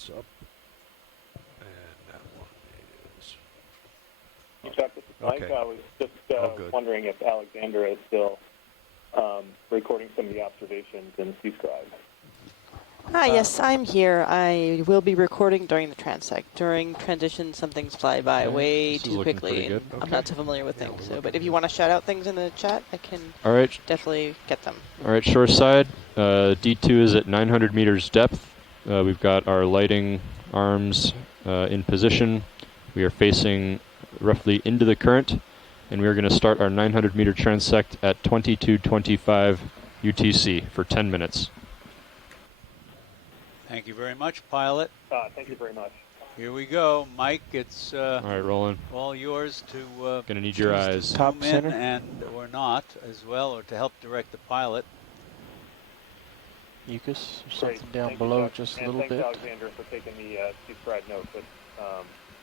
That's up. And that one is... You check this is Mike. Okay. I was just wondering if Alexander is still recording some of the observations in C-Scribe. Yes, I'm here. I will be recording during the transect. During transition, some things fly by way too quickly, and I'm not too familiar with things. So, but if you want to shout out things in the chat, I can definitely get them. All right, shore side. D2 is at 900 meters depth. We've got our lighting arms in position. We are facing roughly into the current, and we are going to start our 900 meter transect at 22:25 UTC for 10 minutes. Thank you very much, pilot. Thank you very much. Here we go, Mike. It's all right, rolling. All yours to. Gonna need your eyes. Top center, and or not as well, or to help direct the pilot. Mucus or something down below, just a little bit. Thanks, Alexander, for taking the C-Scribe note. But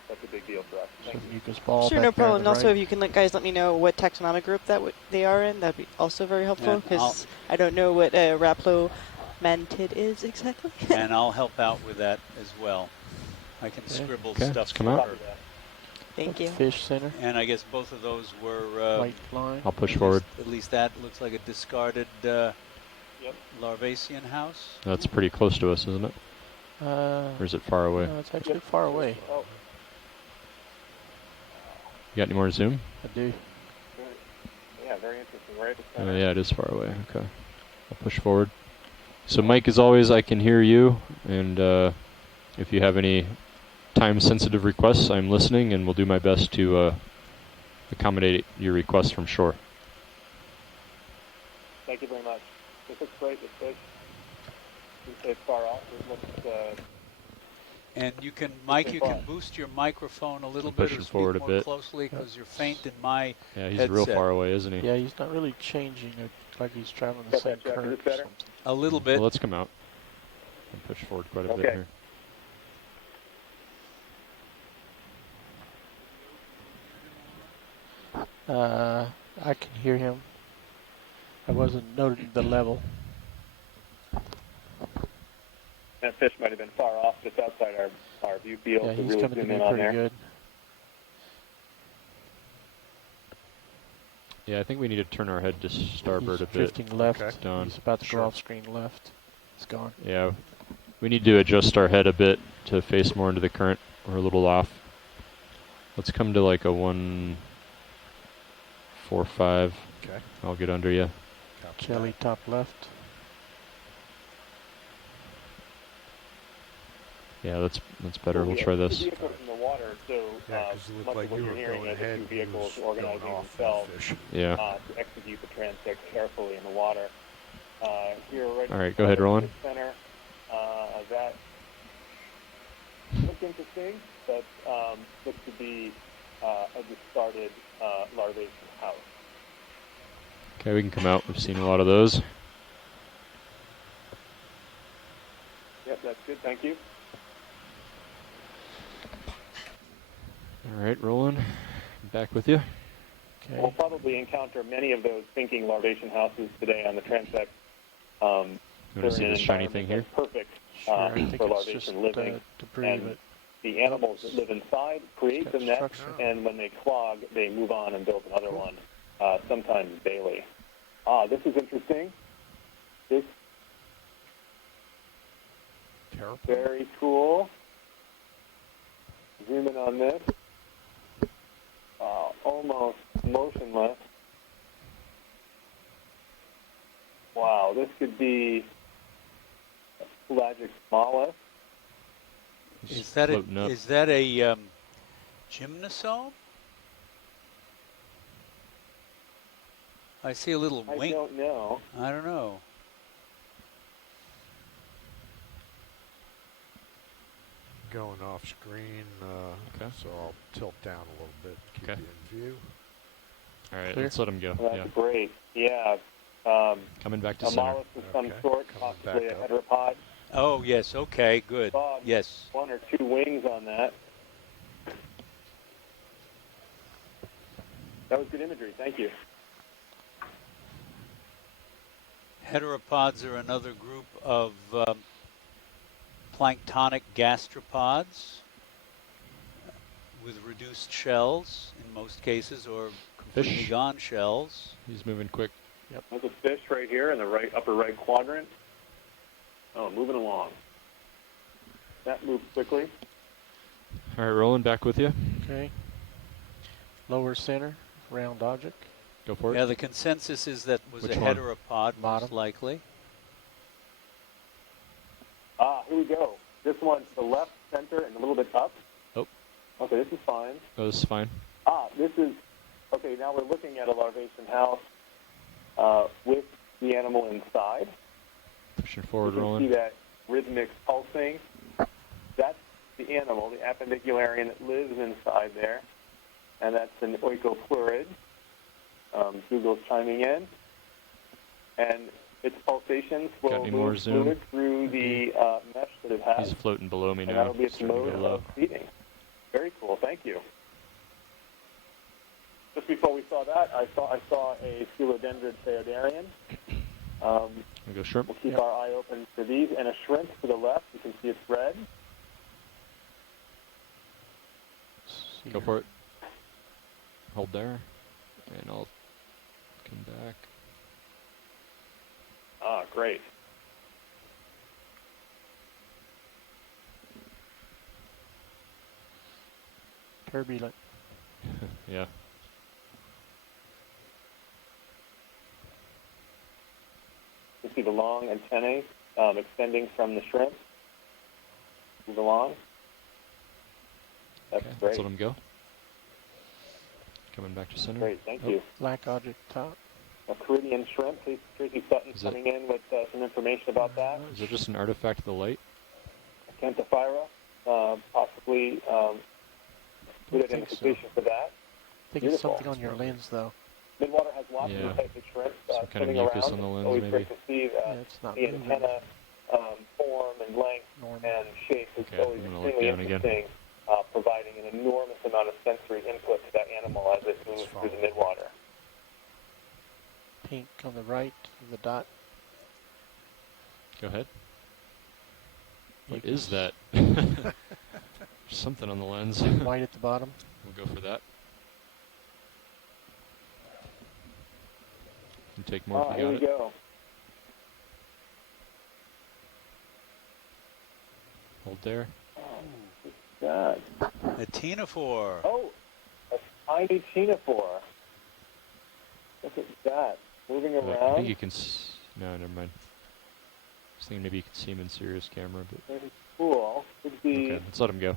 that's a big deal for us. Thank you. Mucus ball. Sure, no problem. And also, if you can guys let me know what taxonomic group they are in, that'd be also very helpful, because I don't know what Raplo mantid is exactly. And I'll help out with that as well. I can scribble stuff. Come out. Thank you. Fish center. And I guess both of those were. White line. I'll push forward. At least that looks like a discarded Larvacean house. That's pretty close to us, isn't it? Or is it far away? No, it's actually far away. Oh. You got any more zoom? I do. Yeah, very interesting. Right at the center. Yeah, it is far away. Okay. I'll push forward. So Mike, as always, I can hear you, and if you have any time-sensitive requests, I'm listening, and will do my best to accommodate your requests from shore. Thank you very much. This looks great. This fish. You say it's far off. It looks. And you can, Mike, you can boost your microphone a little bit or speak forward more a bit. closely, because you're faint in my Yeah, he's headset. real far away, isn't he? Yeah, he's not really changing it like he's traveling the same current or something. A little bit. Well, let's come out and push forward quite a bit here. I can hear him. I wasn't noting the level. That fish might have been far off, just outside our view field. Yeah, to he's really coming to zoom me in on pretty there. good. Yeah, I think we need to turn our head to starboard He's a bit. drifting left. Okay. Done. He's about to go off screen left. It's gone. Yeah, we need to adjust our head a bit to face more into the current. We're a little off. Let's come to like a 1.45. Okay. I'll get under you. Jelly top left. Yeah, that's better. We'll try this. Two vehicles in the water, so much of what you're hearing is the two vehicles organizing themselves to execute the transect carefully in the water. Here, right. All right, go ahead, Roland. Center. That looks interesting, but looks to be a discarded larvacean house. Okay, we can come out. We've seen a lot of those. Yep, that's good. Thank you. All right, Roland, back with you. Okay. We'll probably encounter many of those thinking larvacean houses today on the transect. You want to see this shiny thing here? Perfect Sure, I think for it's just larvacean living. debris, And but the animals that live inside create the net, structure. and when they clog, they move on and build another one, sometimes daily. This is interesting. This very cool. Zoom in on this. Almost motionless. Wow, this could be a pelagic mollusk. Is that a gymnosome? I see a little wing. I don't know. I don't know. Going off screen, so I'll tilt down a little bit to keep you in view. All right, let's let him go. That's great. Yeah. Coming back to a center. mollusk of some sort, possibly a heteropod. Oh, yes. Okay, good. Yes. One or two wings on that. That was good imagery. Thank you. Heteropods are another group of planktonic gastropods with reduced shells in most cases, or completely gone shells. He's moving quick. Yep. There's a fish right here in the upper right quadrant. Oh, moving along. That moves quickly. All right, rolling back with you. Okay. Lower center, round object. Go for it. Yeah, the consensus is that was Which a one? heteropod, most likely. Here we go. This one's the left, center, and a little bit up. Oh. Okay, this is fine. Oh, this is fine. This is, okay, now we're looking at a larvation house with the animal inside. Pushing forward, you can rolling. see that rhythmic pulsing. That's the animal, the appendicularian that lives inside there. And that's an oikopleurid. Google's chiming in. And its pulsations will move fluid through the mesh that it has. He's floating below me now. And that'll be its mode of feeding. Very cool, thank you. Just before we saw that, I saw a Philodendrid theodarian. Go shrimp. We'll keep our eye open for these. And a shrimp to the left, you can see it's red. Go for it. Hold there, and I'll come back. Great. Turbulent. Yeah. You see the long antennae extending from the shrimp. Move along. That's okay, great. let's let him go. Coming back to center. Great, thank you. Black object top. A Caribbean shrimp. Tracy Sutton's coming in with some information about that. Is it just an artifact of the light? Canthophyra, possibly good identification for that. I think it's something on your lens, though. Midwater has lots of types of shrimp some kind of mucus on the lens, always maybe. great to see the antenna form and length and shape is always extremely interesting, providing an enormous amount of sensory input to that animal as it moves through the midwater. Pink on the right, the dot. Go ahead. What is that? Something on the lens. White at the bottom. We'll go for that. And take more if you got it. Here we go. Hold there. God. A ctenophore. Oh, a tiny ctenophore. Look at that. Moving around. I think you can... no, never mind. I was thinking maybe you could see him in serious camera, but... Very cool. Could be okay, let's let him go.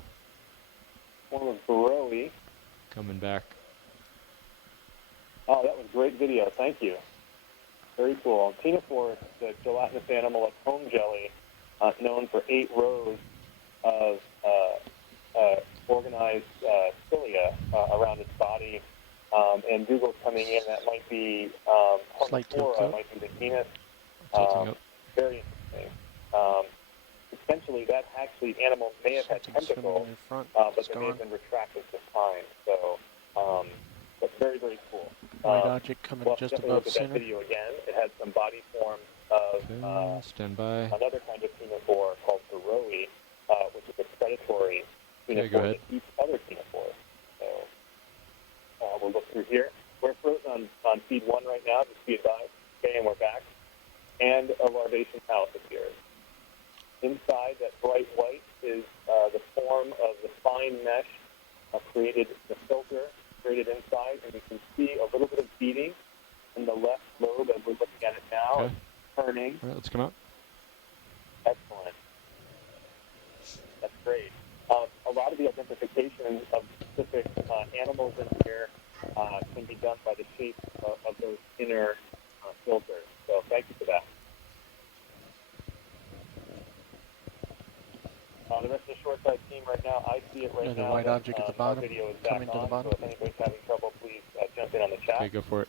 one of Baroe. Coming back. Oh, that was great video. Thank you. Very cool. Ctenophore is the gelatinous animal of home jelly, known for 8 rows of organized cilia around its body. And Google's coming in. That might be Horniflora, might be the genus. Very interesting. Essentially, that actually animal may have had tentacles, but they may have been retracted with time. So, but very, very cool. White object coming just above center. That video again. It had some body forms of stand by. Another kind of ctenophore called Baroe, which is a predatory ctenophore that eats other ctenophores. So we'll look through here. We're frozen on feed 1 right now, just be advised. Okay, and we're back. And a larvation house appears. Inside, that bright white is the form of the fine mesh created, the filter created inside, and you can see a little bit of beating in the left lobe as we're looking at it now. Okay. Turning. All right, let's come out. Excellent. That's great. A lot of the identification of specific animals in here can be done by the shape of those inner filters. So thank you for that. The rest of the short side team right now, I see it right now. The white object at the bottom, video is coming back to the on, bottom. so if anybody's having trouble, please jump in on the chat. Okay, go for it.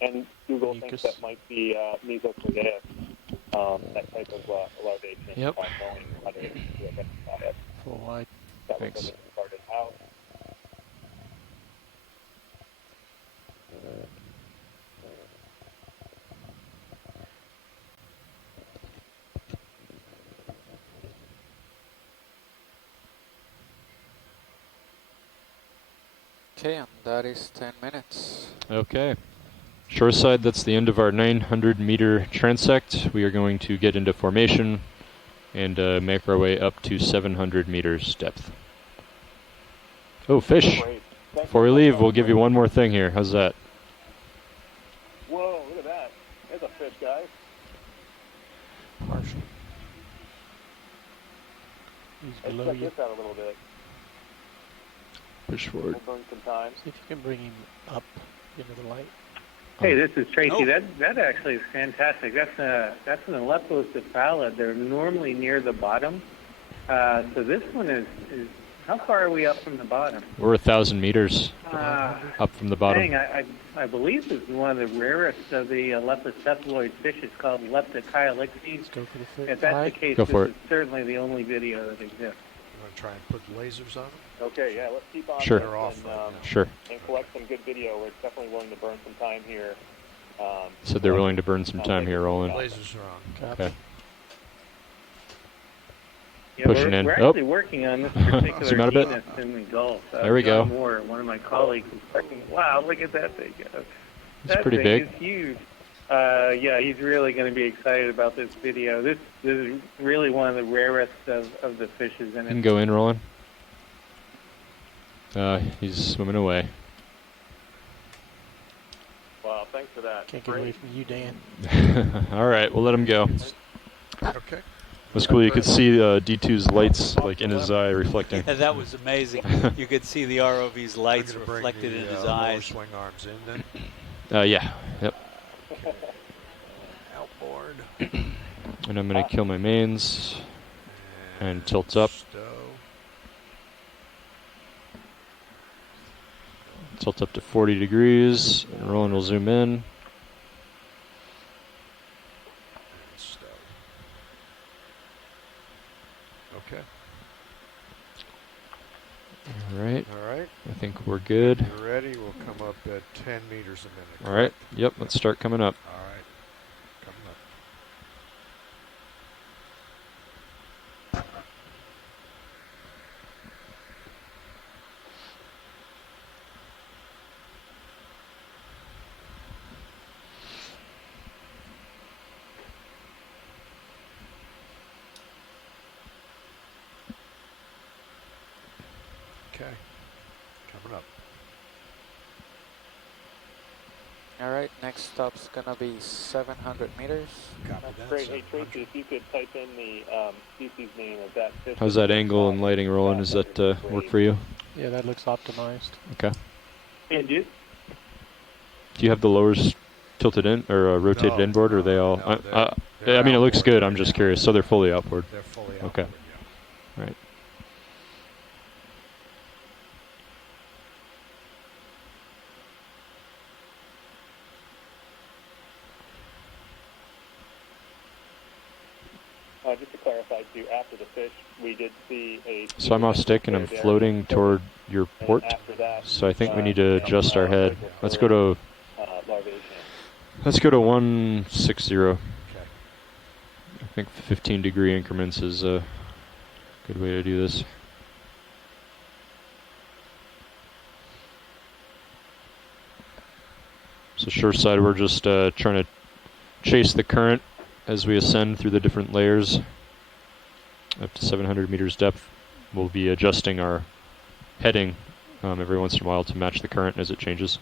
And Google thinks that might be mesocoreus, that type of larvation. Yep. Knowing how to identify it. Full white. That Thanks. was started out. Okay, and that is 10 minutes. Okay. Shoreside, that's the end of our 900-meter transect. We are going to get into formation and make our way up to 700 meters depth. Oh, fish! Great. Before we leave, we'll give you one more thing here. How's that? Whoa, look at that. There's a fish, guys. Partial. He's Let's below check you. this out a little bit. Fish forward. We'll burn some time. See if you can bring him up into the light. Hey, this is Tracy. Oh. That actually is fantastic. That's an Aleppo-cephalid. They're normally near the bottom. So this one is how far are we up from the bottom? We're 1,000 meters up from the bottom. Dang, I believe this is one of the rarest of the leptocephaloid fishes called Leptochiolixes. Let's go for the fish. If that's the case, Go for this is certainly the only video that exists. You want to try and put lasers on them? Okay, yeah, let's keep on Sure. this They're off and, right now. Sure. and collect some good video. We're definitely willing to burn some time here. So they're willing to burn some time here, Roland. Lasers are on. Copy. Okay. Yeah, Pushing we're, in. We're Oh. actually working on this particular Zoom out a bit. genus in the Gulf. There we John go. Moore, one of my colleagues, is working. Wow, look at that thing go. It's That pretty thing big. is huge. Yeah, he's really going to be excited about this video. This is really one of the rarest of the fishes in You can it. go in, Roland. He's swimming away. Wow, thanks for that. Can't get away from you, Dan. All right, we'll let him go. Okay. It was cool. You could see D2's lights like in his eye reflecting. Yeah, that was amazing. You could see the ROV's lights I'm gonna bring reflected the, in his lower eyes. swing arms in then. Yeah. Yep. Outboard. And I'm gonna kill my mains and tilt up. Stow. Tilt up to 40 degrees. And Roland will zoom in. And stow. Okay. All right. All right. I think we're good. You're ready. We'll come up at 10 meters a minute. All right. Yep. Let's start coming up. All right. Coming up. Okay. Coming up. Alright, next stop's gonna be 700 meters. Copy That's that. great. Hey, 700. Tracy, if you could type in the species name of that fish. How's that angle and lighting, Roland? Does that work for you? Yeah, that looks optimized. Okay. And Do you have the lowers tilted in or rotated No, inboard, or are they all? no, they're I mean, it looks outboard. good. I'm just curious. So they're fully outboard. They're fully Okay. outboard, yeah. Right. Just to clarify too, after the fish, we did see a. So I'm off stick and I'm floating toward your And port. after that, So I think we need to adjust our head. Let's go to larvation. 160. Okay. I think 15-degree increments is a good way to do this. So shoreside, we're just trying to chase the current as we ascend through the different layers up to 700 meters depth. We'll be adjusting our heading every once in a while to match the current as it changes.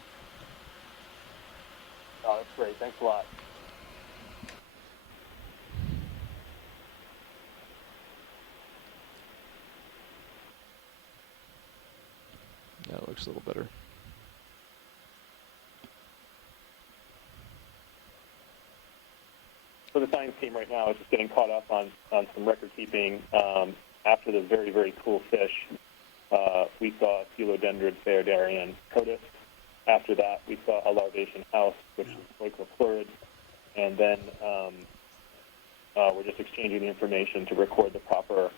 Oh, that's great. Thanks a lot. Yeah, it looks a little better. So the science team right now is just getting caught up on some record keeping. After the very, very cool fish, we saw Philodendron phaeodarian codus. After that, we saw a larvation house, which is oikoplurid. And then we're just exchanging the information to record the proper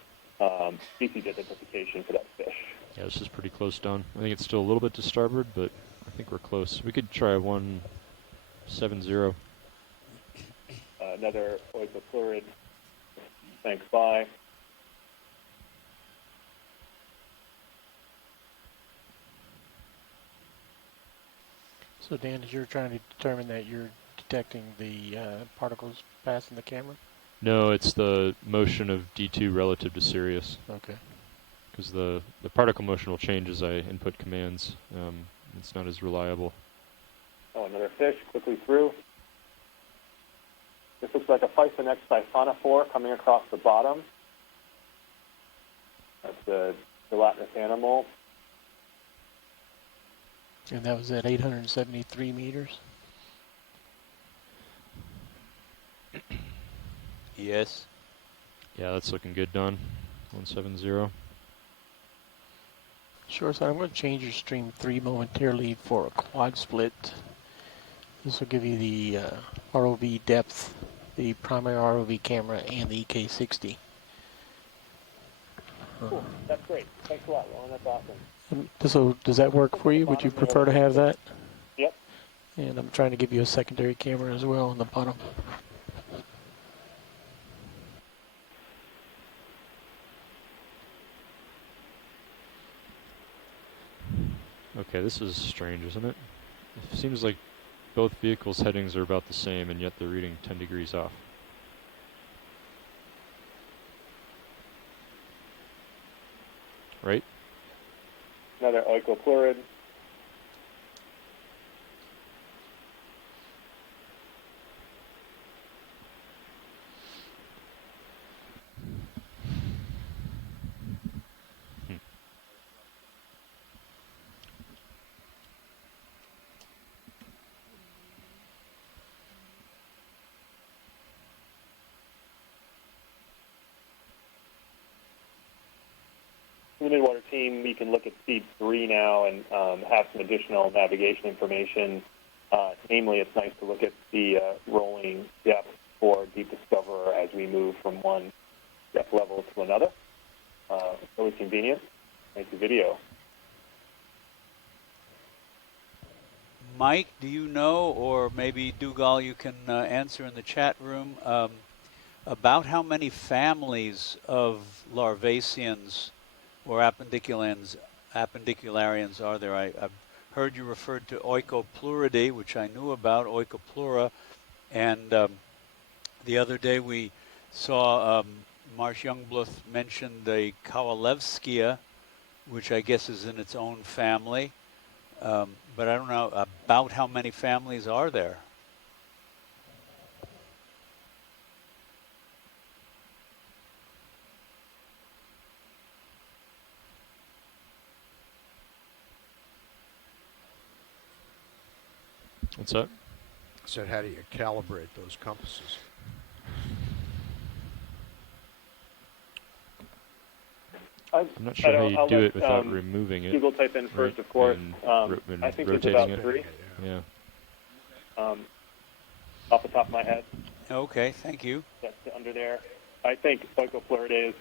species identification for that fish. Yeah, this is pretty close down. I think it's still a little bit to starboard, but I think we're close. We could try 170. Another oikoplurid. Thanks, bye. So Dan, as you're trying to determine that you're detecting the particles passing the camera? No, it's the motion of D2 relative to Sirius. Okay. Because the particle motion will change as I input commands. It's not as reliable. Oh, another fish quickly through. This looks like a Python siphonophore coming across the bottom. That's a gelatinous animal. And that was at 873 meters? Yes. Yeah, that's looking good, Don. 170. Sure, so I'm going to change your stream 3 momentarily for a quad split. This will give you the ROV depth, the primary ROV camera, and the EK60. Cool. That's great. Thanks a lot, Rowan. That's awesome. So does that work for you? Would you prefer to have that? Yep. And I'm trying to give you a secondary camera as well on the bottom. Okay, this is strange, isn't it? It seems like both vehicles' headings are about the same, and yet they're reading 10 degrees off. Right? Another oikoplurid. The Midwater team, we can look at speed 3 now and have some additional navigation information. Namely, it's nice to look at the rolling depth for Deep Discoverer as we move from one depth level to another. Always convenient. Nice video. Mike, do you know, or maybe Dougal, you can answer in the chat room, about how many families of Larvaceans or appendicularians are there? I've heard you referred to Oikopluridae, which I knew about, Oikoplura, and the other day we saw Marsh Youngbloth mention the Kowalewskia, which I guess is in its own family, but I don't know about how many families are there. What's that? I said, how do you calibrate those compasses? I'm not sure how you do it without removing it. Google type in first, of course. And I think it's rotating about it. 3. Yeah. Off the top of my head. Okay, thank you. That's under there. I think Oikopluridae is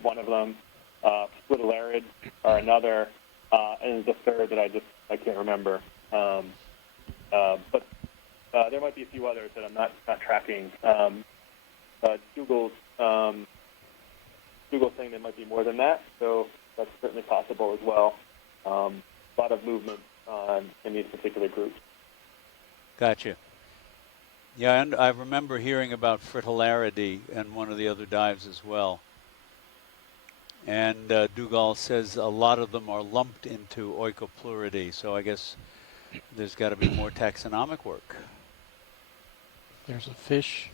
one of them. Splitolarids are another, and the third that I can't remember. But there might be a few others that I'm not tracking. Google's saying there might be more than that, so that's certainly possible as well. A lot of movement in these particular groups. Gotcha. Yeah, and I remember hearing about Fritillaridae and one of the other dives as well. And Dougal says a lot of them are lumped into Oikopluridae, so I guess there's got to be more taxonomic work. There's a fish.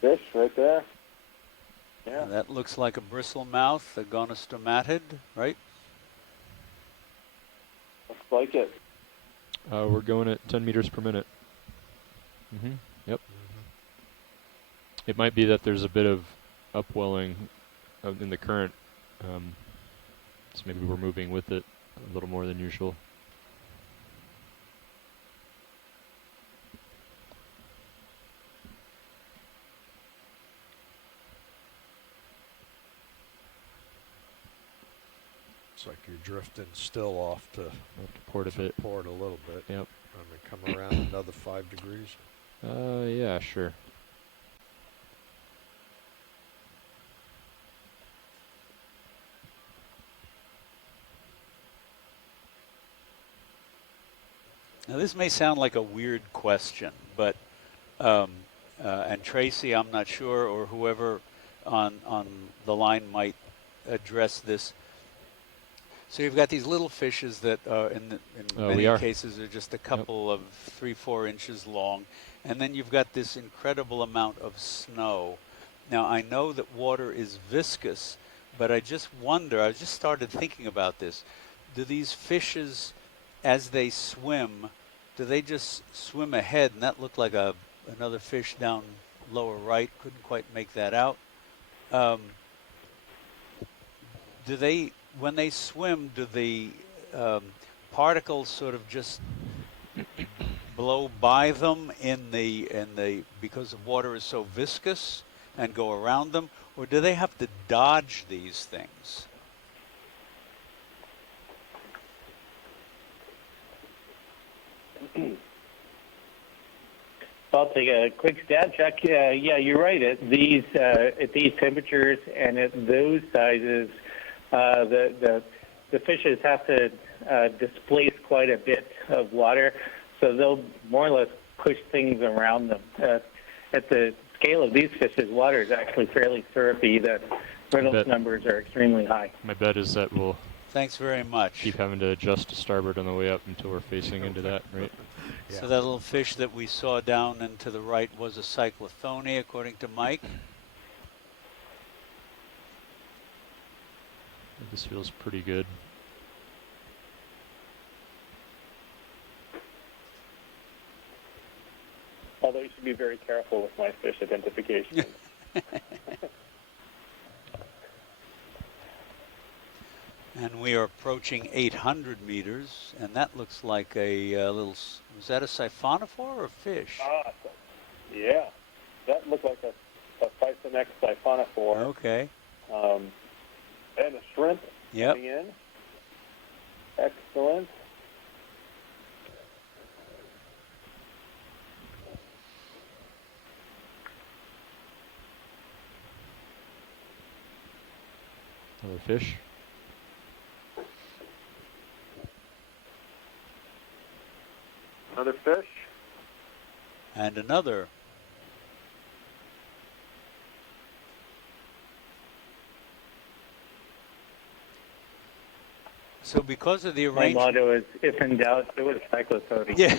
Fish right there. Yeah. That looks like a bristlemouth, a gonostomatid, right? Looks like it. We're going at 10 meters per minute. Yep. It might be that there's a bit of upwelling in the current, so maybe we're moving with it a little more than usual. It's like you're drifting still off to port a bit. Port a little bit. Yep. And then come around another 5 degrees. Yeah, sure. Now, this may sound like a weird question, but and Tracy, I'm not sure, or whoever on the line might address this. So you've got these little fishes that in many cases are just a couple of 3-4 inches long, and then you've got this incredible amount of snow. Now, I know that water is viscous, but I just wonder, I just started thinking about this. Do these fishes, as they swim, do they just swim ahead? And that looked like another fish down lower right. Couldn't quite make that out. Do they, when they swim, do the particles sort of just blow by them because the water is so viscous and go around them, or do they have to dodge these things? I'll take a quick stab check. Yeah, you're right. At these temperatures and at those sizes, the fishes have to displace quite a bit of water, so they'll more or less push things around them. At the scale of these fishes, water is actually fairly syrupy. The Reynolds numbers are extremely high. My bet is that we'll Thanks very much. keep having to adjust to starboard on the way up until we're facing into that, right? Yeah. So that little fish that we saw down and to the right was a cyclothone, according to Mike. This feels pretty good. Although you should be very careful with my fish identification. And we are approaching 800 meters, and that looks like a little, was that a siphonophore or a fish? Yeah, that looked like a Physonex siphonophore. Okay. And a shrimp coming in. Excellent. Another fish. Another fish. And another. So because of the arrangement... My motto is, if in doubt, do it cyclothone. Yeah.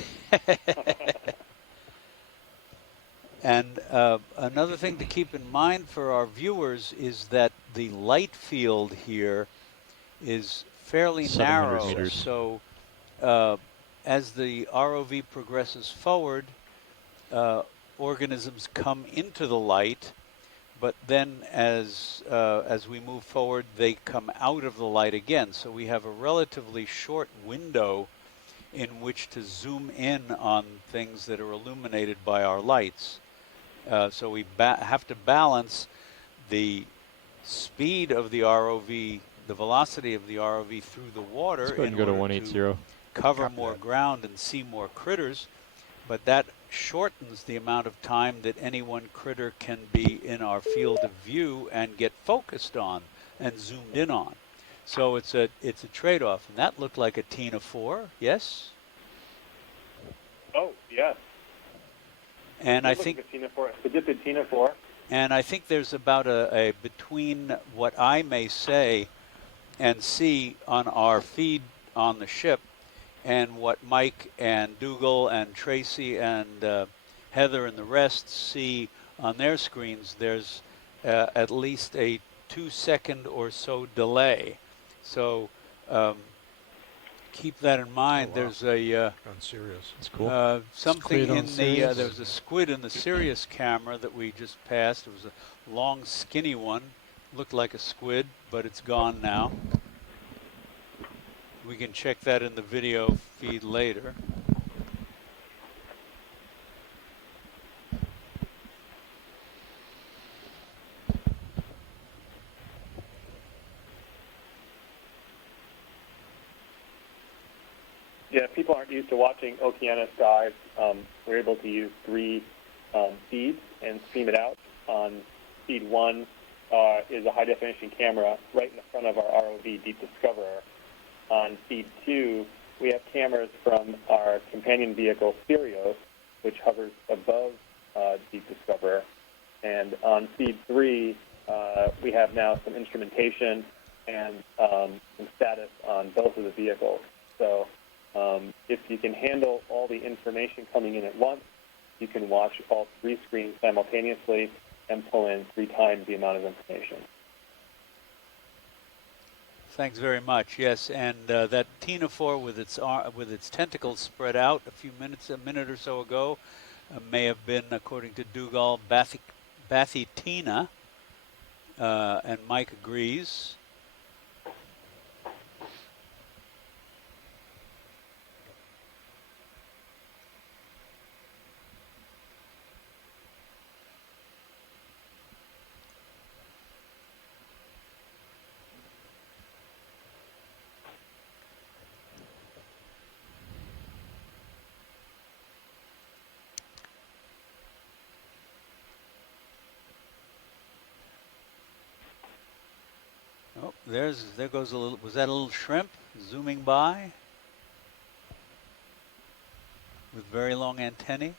And another thing to keep in mind for our viewers is that the light field here is fairly narrow. Meters. So as the ROV progresses forward, organisms come into the light, but then as we move forward, they come out of the light again. So we have a relatively short window in which to zoom in on things that are illuminated by our lights. So we have to balance the speed of the ROV, the velocity of the ROV through the water in go to order 180. to cover more ground and see more critters, but that shortens the amount of time that any one critter can be in our field of view and get focused on and zoomed in on. So it's a trade-off, and that looked like a Tina 4, yes? Oh, yes. And I think the Tina 4. And I think there's about a between what I may say and see on our feed on the ship and what Mike and Dougal and Tracy and Heather and the rest see on their screens, there's at least a 2-second or so delay. So keep that in mind. Oh, wow. There's a on Sirius. That's cool. something Squid on in the Sirius. there was a squid in the Sirius camera that we just passed. It was a long, skinny one. Looked like a squid, but it's gone now. We can check that in the video feed later. Yeah, if people aren't used to watching Okeanos dive, we're able to use 3 feeds and stream it out. On feed 1 is a high-definition camera right in the front of our ROV Deep Discoverer. On feed 2, we have cameras from our companion vehicle, Sirius, which hovers above Deep Discoverer. And on feed 3, we have now some instrumentation and some status on both of the vehicles. So if you can handle all the information coming in at once, you can watch all 3 screens simultaneously and pull in 3 times the amount of information. Thanks very much. Yes, and that ctenophore with its tentacles spread out a minute or so ago, may have been, according to Dougal, Bathytina, and Mike agrees. Oh, there goes a little. Was that a little shrimp zooming by with very long antennae?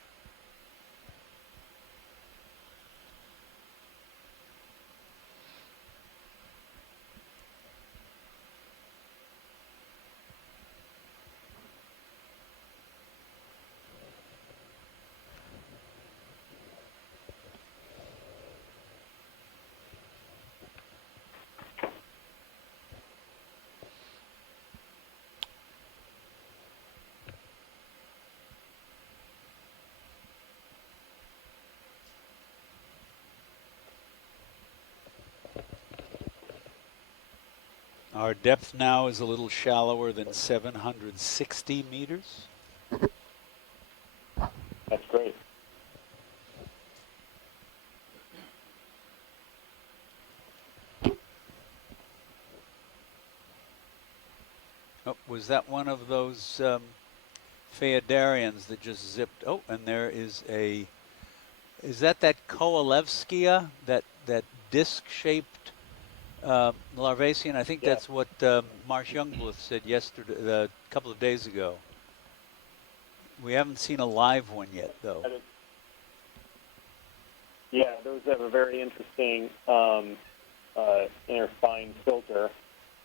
Our depth now is a little shallower than 760 meters. That's great. Oh, was that one of those Phaedarians that just zipped? Oh, and there is is that Koalevskia, that disc-shaped Larvacean? I think that's what Marsh Youngblood said yesterday, a couple of days ago. We haven't seen a live one yet, though. Yeah, those have a very interesting inner fine filter,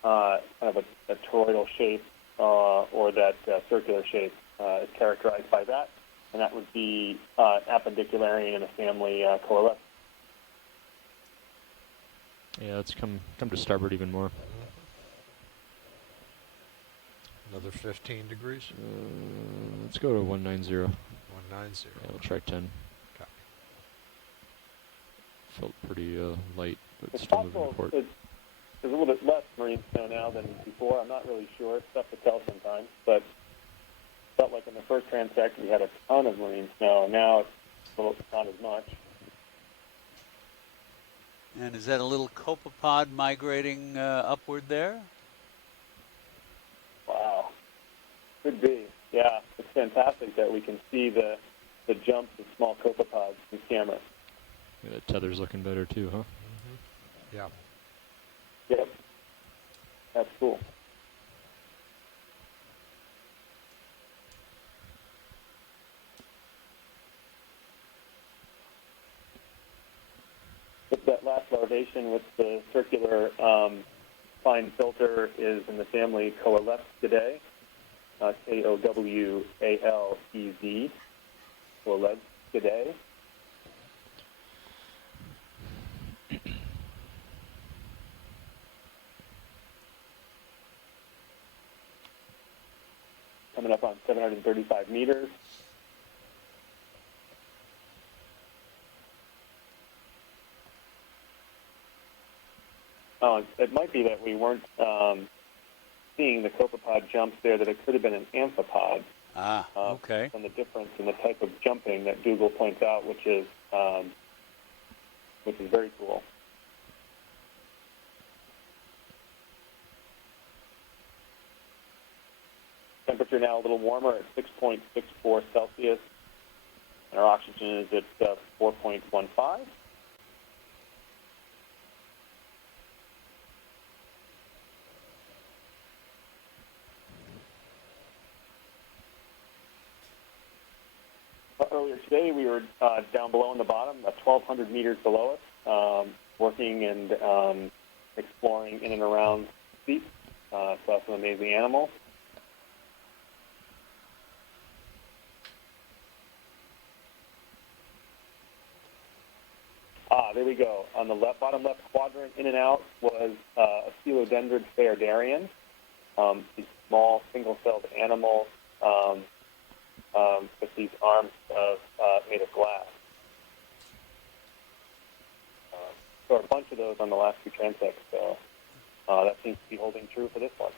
kind of a toroidal shape, or that circular shape is characterized by that, and that would be appendicularian in the family Coalescens. Yeah, let's come to starboard even more. Another 15 degrees? Let's go to 190. 190. Yeah, we'll try 10. Copy. Felt pretty light, but It's still moving to possible port. there's a little bit less marine snow now than before. I'm not really sure. It's tough to tell sometimes, but felt like in the first transect we had a ton of marine snow. Now it's not as much. And is that a little copepod migrating upward there? Wow. Could be. Yeah, it's fantastic that we can see the jumps of small copepods from camera. Yeah, that tether's looking better too, huh? Mm-hmm. Yeah. Yep. That's cool. That last larvation with the circular fine filter is in the family Coalescidae, Kowalez, Coalescidae. Coming up on 735 meters. Oh, it might be that we weren't seeing the copepod jumps there, that it could have been an amphipod. Ah, okay. And the difference in the type of jumping that Dougal points out, which is very cool. Temperature now a little warmer at 6.64 Celsius, and our oxygen is at 4.15. today, we were down below in the bottom, about 1,200 meters below us, working and exploring in and around the sea. Saw some amazing animals. There we go. On the bottom left quadrant, in and out, was a Coelodendron Fayardarian. These small single-celled animals with these arms made of glass. So a bunch of those on the last two transects, so that seems to be holding true for this one.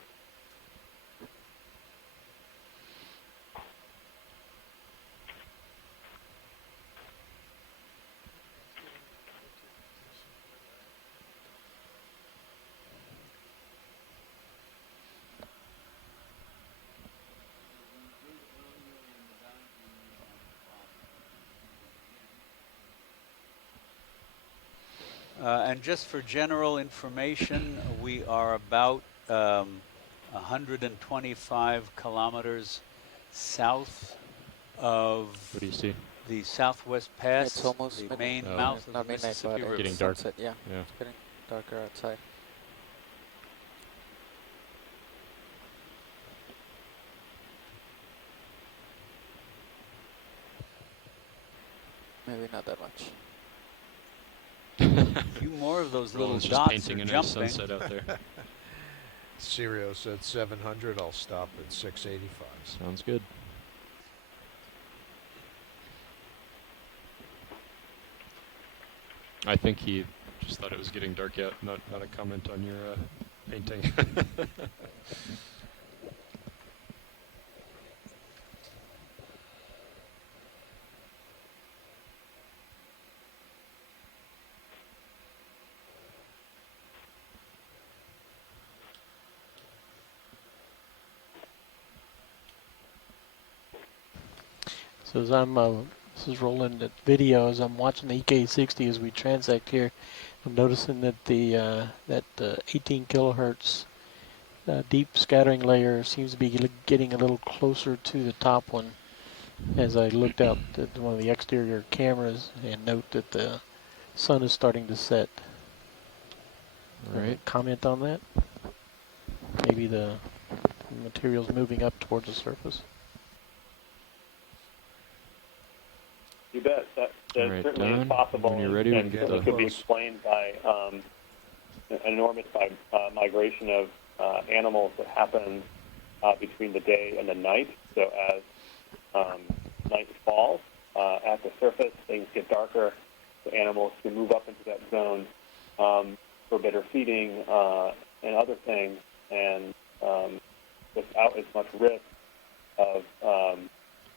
And just for general information, we are about 125 kilometers south of What do you see? the Southwest Pass, It's almost the main mouth of the Mississippi River. Getting dark. Sunset, yeah. Yeah. It's getting darker outside. Maybe not that much. A few more of those little Roland's just dots painting are a nice jumping. sunset out there. Sirio said 700. I'll stop at 685. Sounds good. I think he just thought it was getting dark yet, not a comment on your painting. So as I'm, this is rolling the video as I'm watching the EK60 as we transect here. I'm noticing that the 18 kilohertz deep scattering layer seems to be getting a little closer to the top one. As I looked out at one of the exterior cameras and note that the sun is starting to set. All right. Comment on that? Maybe the material's moving up towards the surface. You bet. That Right, certainly Don, is possible. when you're ready, we and can get certainly the could be close. explained by an enormous migration of animals that happen between the day and the night. So as night falls at the surface, things get darker. The animals can move up into that zone for better feeding and other things, and without as much risk of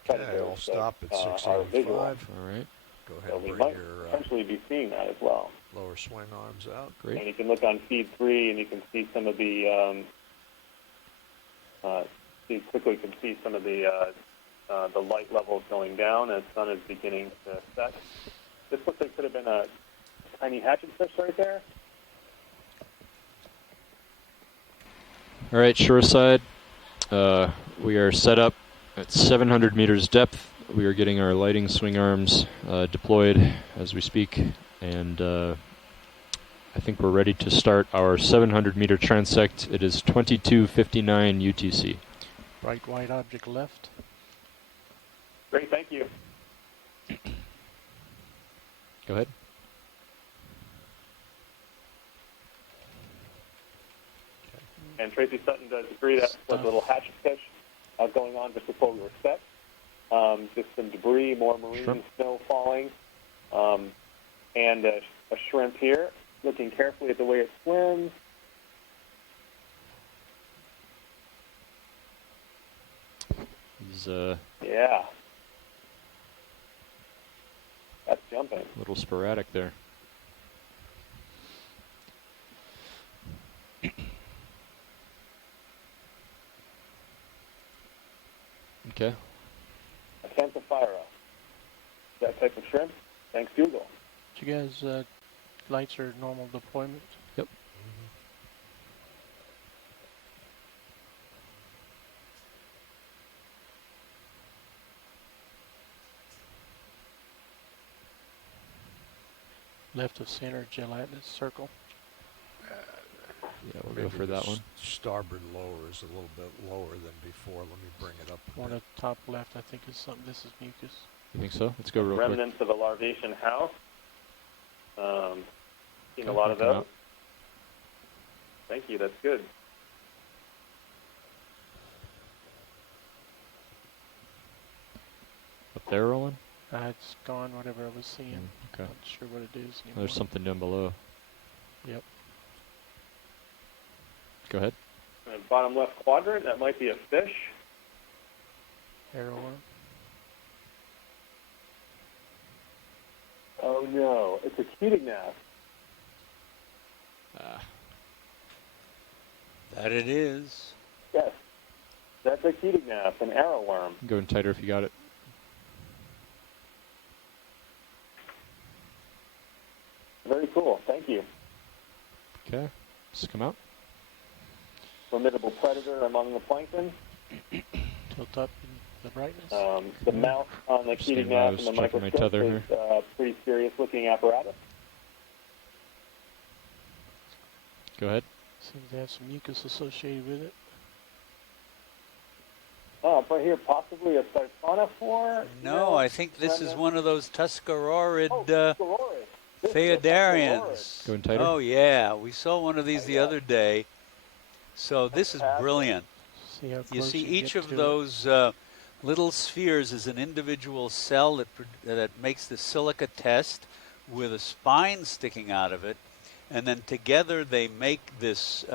predators. Okay, I'll stop at that are visual. 685. All right. Go So ahead we and might bring your potentially be seeing that as well. lower swing arms out. Great. And you can look on feed 3, and you can see some of the you quickly can see some of the light levels going down as sun is beginning to set. This looks like could have been a tiny hatchet fish right there. All right, shoreside. We are set up at 700 meters depth. We are getting our lighting swing arms deployed as we speak, and I think we're ready to start our 700 meter transect. It is 22:59 UTC. Bright white object left. Great, thank you. Go ahead. And Tracy Sutton does agree that was a little hatchet fish going on just before we were set. Just some debris, more marine snow falling, and a shrimp here. Looking carefully at the way it swims. He's Yeah. That's jumping. a little sporadic there. Okay. Acanthophira. That type of shrimp. Thanks, Google. Did you guys, lights are normal deployment? Yep. left of center gelatinous circle. Yeah, we'll Maybe go for that one. Starboard lower is a little bit lower than before. Let me bring it up. One at the top left, I think, is something. This is mucus. You think so? Let's go real quick. Remnants of a larvation house. Seen a Okay, lot of come those. out. Thank you. That's good. Up there, Roland? It's gone, whatever I was seeing. Okay. Not sure what it is anymore. There's something down below. Yep. Go ahead. Bottom left quadrant, that might be a fish. Arrowworm. Oh no, it's a Okeanos. That it is. Yes, that's a Okeanos, an arrowworm. Go in tighter if you got it. Very cool, thank you. Okay. Just come out. Formidable predator among the plankton. Tilt up in the brightness. The mouth on the Stand by, I Okeanos was and the checking my microscope tether is a pretty serious looking apparatus. Go ahead. Seems to have some mucus associated with it. Right here, possibly a siphonophore? No, I think this is one of those Tuscarorid Tuscarorid. This is a Theodarians. Go in tighter. Oh yeah, we saw one of these the other day. So this is brilliant. See how You close see, can each get of to it. those little spheres is an individual cell that makes the silica test with a spine sticking out of it, and then together they make this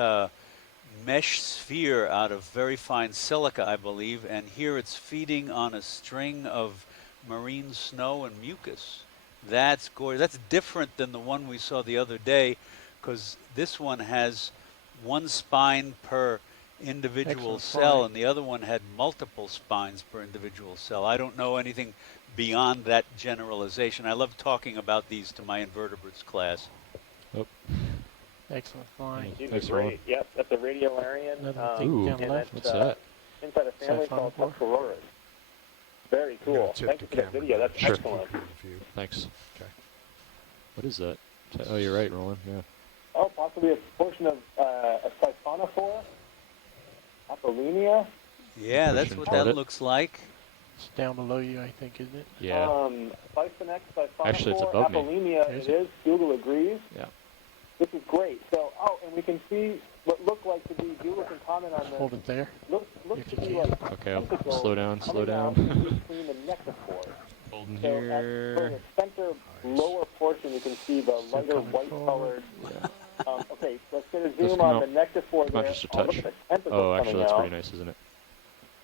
mesh sphere out of very fine silica, I believe, and here it's feeding on a string of marine snow and mucus. That's gorgeous. That's different than the one we saw the other day, because this one has one spine per individual Excellent cell, find. and the other one had multiple spines per individual cell. I don't know anything beyond that generalization. I love talking about these to my invertebrates class. Oh. Excellent find. These Thanks, are great. Roland. Yep, that's a radiolarian. Another thing Ooh, down and left. what's that? Inside a family called Siphonophore. Tuscarorid. Very I'm gonna cool. tip Thank the you for that camera video. down That's just to excellent. keep you in view. Thanks. Okay. What is that? Oh, you're right, Roland. Yeah. Oh, possibly a portion of a siphonophore? Apollinaria? Yeah, that's Push what and that toward it. looks like. It's down below you, I think, isn't it? Yeah. Siphonex, siphonophore, Actually, it's above me. Apollinaria, Is it is. Google agrees. Yeah. This is great. So, and we can see what look like to be, Google can comment on Hold this. it there. Looks if to you be can. like Okay, I'll tentacles slow down, slow coming out down. between the nectaphores. Holding So at here. the center lower portion, you can see the Still lighter coming white forward. colored. Yeah. Okay, let's get a Just zoom come on out. the nectaphore Come out there. just a Oh, look touch. at the tentacles Oh, actually, coming that's out. pretty nice, isn't it?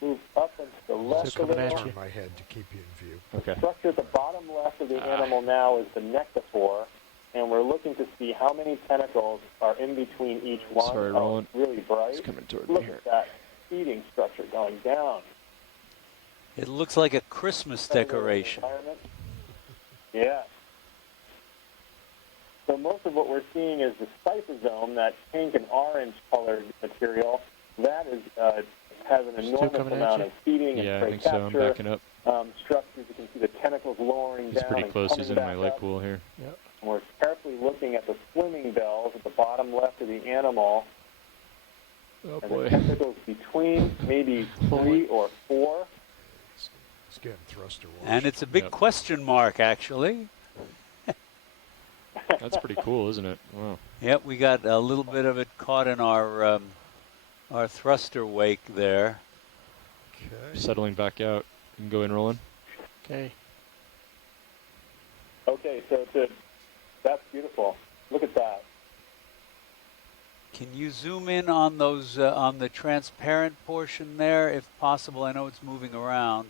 Move up and to the left Still a coming little. at you. Turn my head to keep you in view. Okay. Structure at the bottom left of the animal now is the nectaphore, and we're looking to see how many tentacles are in between each one. Sorry, Oh, Roland. it's really bright. It's coming toward me Look here. at that feeding structure going down. It looks like a Christmas decoration. Environment. Yeah. So most of what we're seeing is the cyphosome, that pink and orange colored material. That is has an Still enormous coming at amount you? of feeding Yeah, and I prey think so. I'm capture backing up. structures. You can see the tentacles lowering He's down pretty and close. coming He's in back my light up. pool here. Yep. And we're carefully looking at the swimming bells at the bottom left of the animal, Oh, and boy. the tentacles between, maybe 3 or 4. It's getting thruster washed. And it's a big Yep. question mark, actually. That's pretty cool, isn't it? Wow. Yep, we got a little bit of it caught in our thruster wake there. Okay. Settling back out. You can go in, Roland. Okay. Okay, so that's beautiful. Look at that. Can you zoom in on those on the transparent portion there, if possible? I know it's moving around.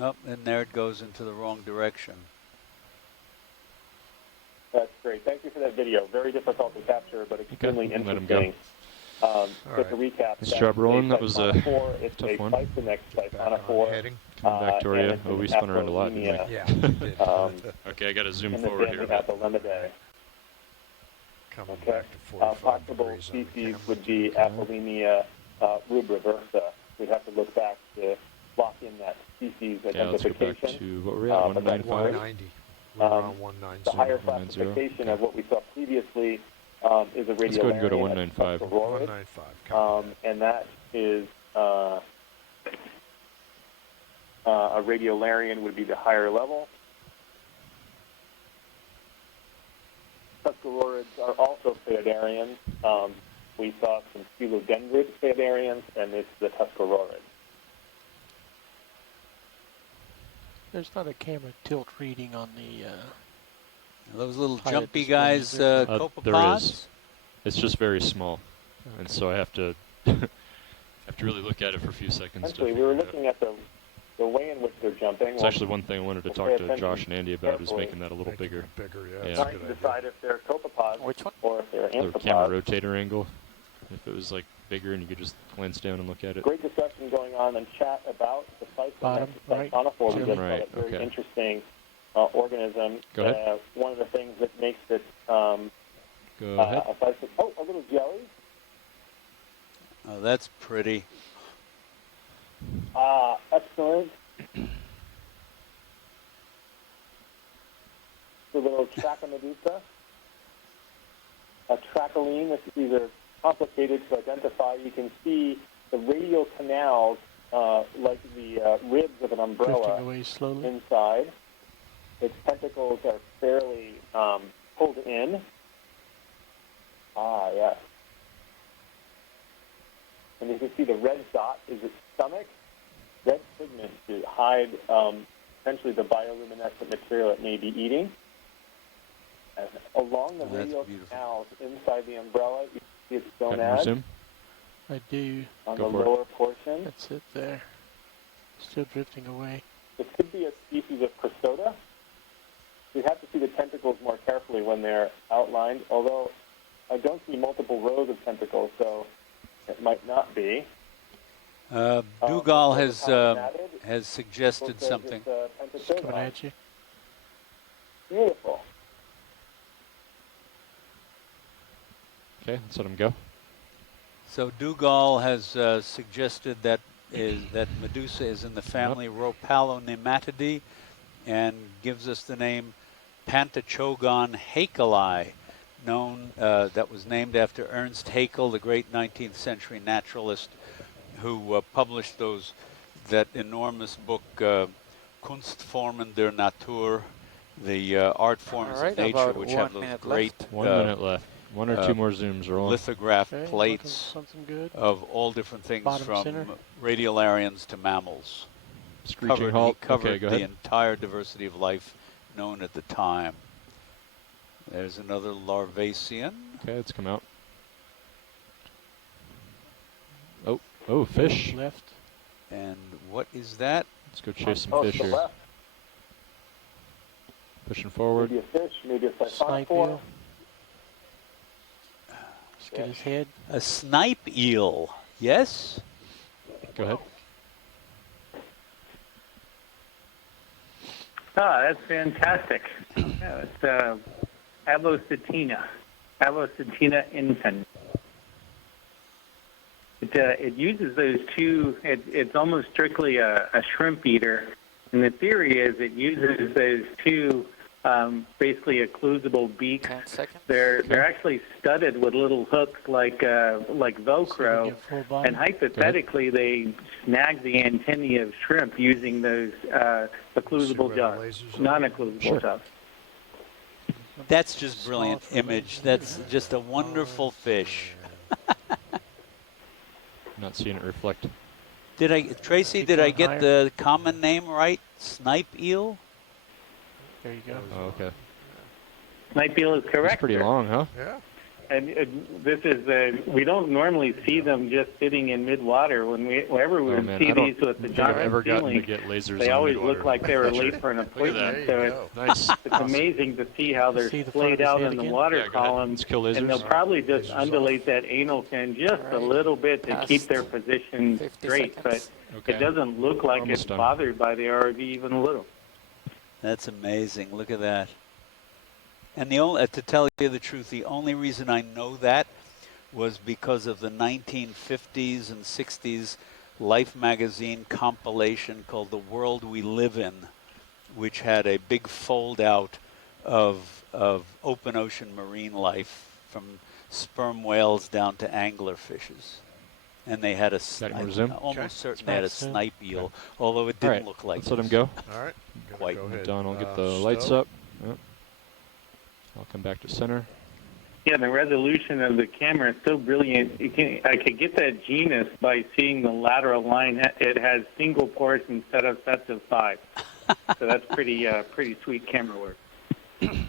Oh, and there it goes into the wrong direction. That's great. Thank you for that video. Very difficult to capture, but extremely Okay, let him go. interesting. So to recap, Nice job, Roland. That was a it's tough a one. Siphonex Back on siphonophore. heading. Coming back toward and you. it's Oh, an we spun around a lot, didn't Apollinaria, we? Yeah, we did. Okay, I got to zoom and the forward family here. Apollimidae. Coming Okay. back to 45 Possible degrees on the species camera. would be Apollinaria rubriversa. We'd have to look back to lock in that species Okay, let's go back identification. to what were we at? But that's 195? 190. We're on 190. The higher classification of what we saw previously is a radiolarian. Let's go ahead and go to 195. 195. And that is a radiolarian would be the higher level. Tuscarorids are also phaidarians. We saw some philodendrid phaidarians, and it's the Tuscarorid. There's not a camera tilt reading on the. Those little Pilot jumpy display, guys, is there? copepods? There is. It's just very small, and so I have to have to really look at it for a few seconds. Actually, we were looking at the way in which they're jumping. It's actually one thing I wanted to talk to Josh and Andy about is making that a little bigger. Bigger, Yeah. Trying to decide if they're copepods or if they're The amphipods. camera rotator angle. If it was like bigger and you could just glance down and look at it. Great discussion going on in chat about the Bottom, right. Conifol. We just Right, thought it very okay. interesting organism. Go ahead. One of the things that makes it Go ahead. a little jelly. Oh, that's pretty. Excellent. The little Trachomedusa. A tracholine. These are complicated to identify. You can see the radial canals, like the ribs of an umbrella, Drifting away slowly. inside. Its tentacles are fairly pulled in. Yes. And you can see the red dot is its stomach. Red pigment to hide essentially the bioluminescent material it may be eating. And along the Oh, that's radial beautiful. canals inside the umbrella, you see its Can I gonads resume? I do. on Go the for it. lower portion. That's it there. Still drifting away. It could be a species of Chrysota. You have to see the tentacles more carefully when they're outlined, although I don't see multiple rows of tentacles, so it might not be. Dougal has suggested something. Coming at you. Beautiful. Okay, let's let him go. So Dougal has suggested that Medusa is in the family Rhopalonematidae, and gives us the name Pantachogon haeckelii, that was named after Ernst Haeckel, the great 19th century naturalist who published that enormous book Kunstformen der Natur, the art forms All right, of nature, about which 1 have those minute great 1 minute left. One or two more zooms rolling. lithograph Okay, plates something good. of all different things, Bottom from center. radiolarians to mammals. Screeching He halt. covered Okay, go the ahead. entire diversity of life known at the time. There's another larvacean. Okay, let's come out. Oh, fish. Left. And what is that? Let's go chase some Oh, fish to the here. left. Pushing forward. Maybe a fish, maybe a Snipe siphonophore. eel. Just get his head. A snipe eel. Yes? Go ahead. That's fantastic. Yeah, it's Avocetina infant. It uses those two. It's almost strictly a shrimp eater, and the theory is it uses those two, basically occlusable beaks. 10 seconds. They're actually studded with little hooks like Velcro, get full body. and hypothetically they snag the antennae of shrimp using those occlusable where the jaws, lasers are? non-occlusable jaws. That's just brilliant Small image. That's just a wonderful fish. Not seeing it reflect. Tracy, Keep did I going get higher. the common name right? Snipe eel? There you go. Oh, okay. Snipe eel is correct. That's pretty sir. long, huh? Yeah. And this is we don't normally see them just sitting in midwater. Whenever we Oh, man, see I don't these with the think I've giant ever gotten to ceiling, get lasers they on always Midwater. look like they were late for an appointment. There So you it's, go. Nice. it's amazing to see how they're See the splayed front of out his in head the again? water Yeah, go ahead. column, Let's kill and they'll lasers. probably just Lasers off. undulate that anal fin just a Alright. little bit to keep Past their position 50 straight, seconds. but Okay. it doesn't look like Almost it's done. bothered by the RV even a little. That's amazing. Look at that. And to tell you the truth, the only reason I know that was because of the 1950s and 60s Life magazine compilation called The World We Live In, which had a big fold out of open ocean marine life, from sperm whales down to angler fishes. And they had I'm almost certain they had a snipe eel, although it didn't look like Let's let him go. All right. Quite. Go ahead. Don, I'll get the lights up. Yep. I'll come back to center. Yeah, the resolution of the camera is so brilliant. I could get that genus by seeing the lateral line. It has single pores instead of sets of 5. So that's pretty sweet camera work. Did you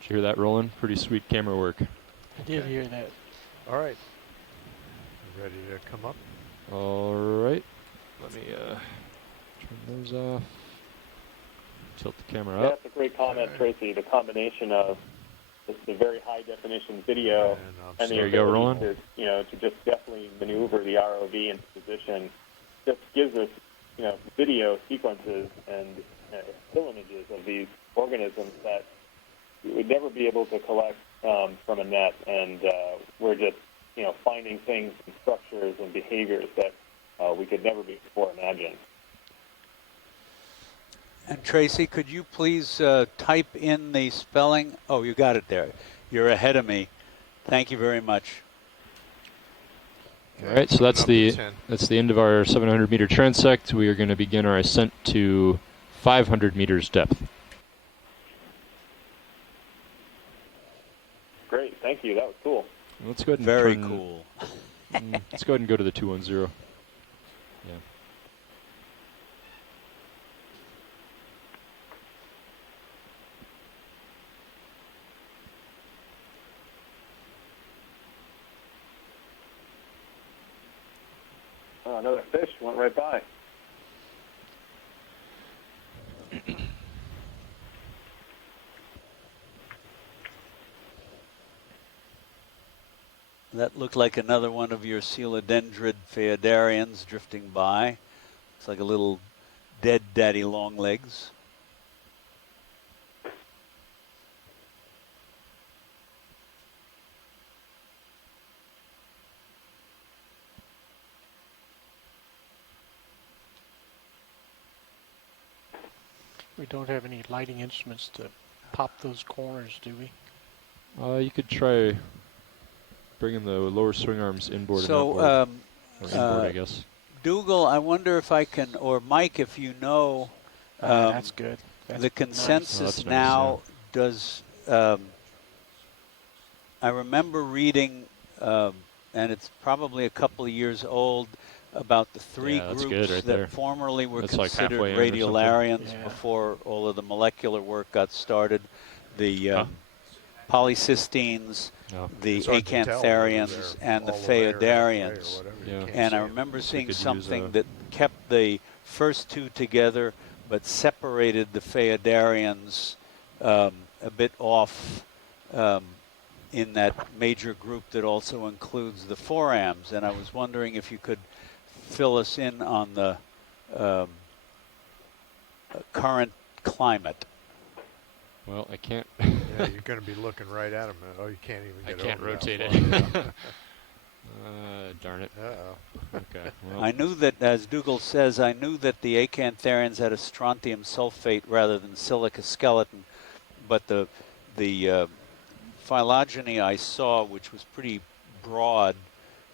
hear that, Roland? Pretty sweet camera work. I did hear that. All right. Ready to come up? All right. Let me turn those off. Tilt the camera up. That's a great comment, Tracy. The combination of the very high definition video and the ability to just definitely maneuver the ROV into position just gives us video sequences and still images of these organisms that we would never be able to collect from a net, and we're just finding things and structures and behaviors that we could never before imagine. And Tracy, could you please type in the spelling? Oh, you got it there. You're ahead of me. Thank you very much. All right, so that's the end of our 700 meter transect. We are going to begin our ascent to 500 meters depth. Great, thank you. That was cool. Let's go ahead and very cool. Let's go ahead and go to the 210. Yeah. Oh, another fish went right by. That looked like another one of your coelodendrid phaidarians drifting by. It's like a little dead daddy long legs. We don't have any lighting instruments to pop those corners, do we? You could try bringing the lower swing arms inboard and outboard. Or inboard, I guess. Dougal, I wonder if I can, or Mike, if you know, that's good. That's the consensus now does. I remember reading, and it's probably a couple of years old, about the three groups that formerly were considered radiolarians before all of the molecular work got started. The polycysteines, the acantharians, and the phaidarians. And I remember seeing something that kept the first two together, but separated the phaidarians a bit off in that major group that also includes the forams. And I was wondering if you could fill us in on the current climate. Well, I can't. Yeah, you're going to be looking right at them. Oh, you can't even get over. I can't rotate it. Darn it. Uh-oh. Okay. Well. I knew that, as Dougal says, I knew that the acantharians had a strontium sulfate rather than silica skeleton, but the phylogeny I saw, which was pretty broad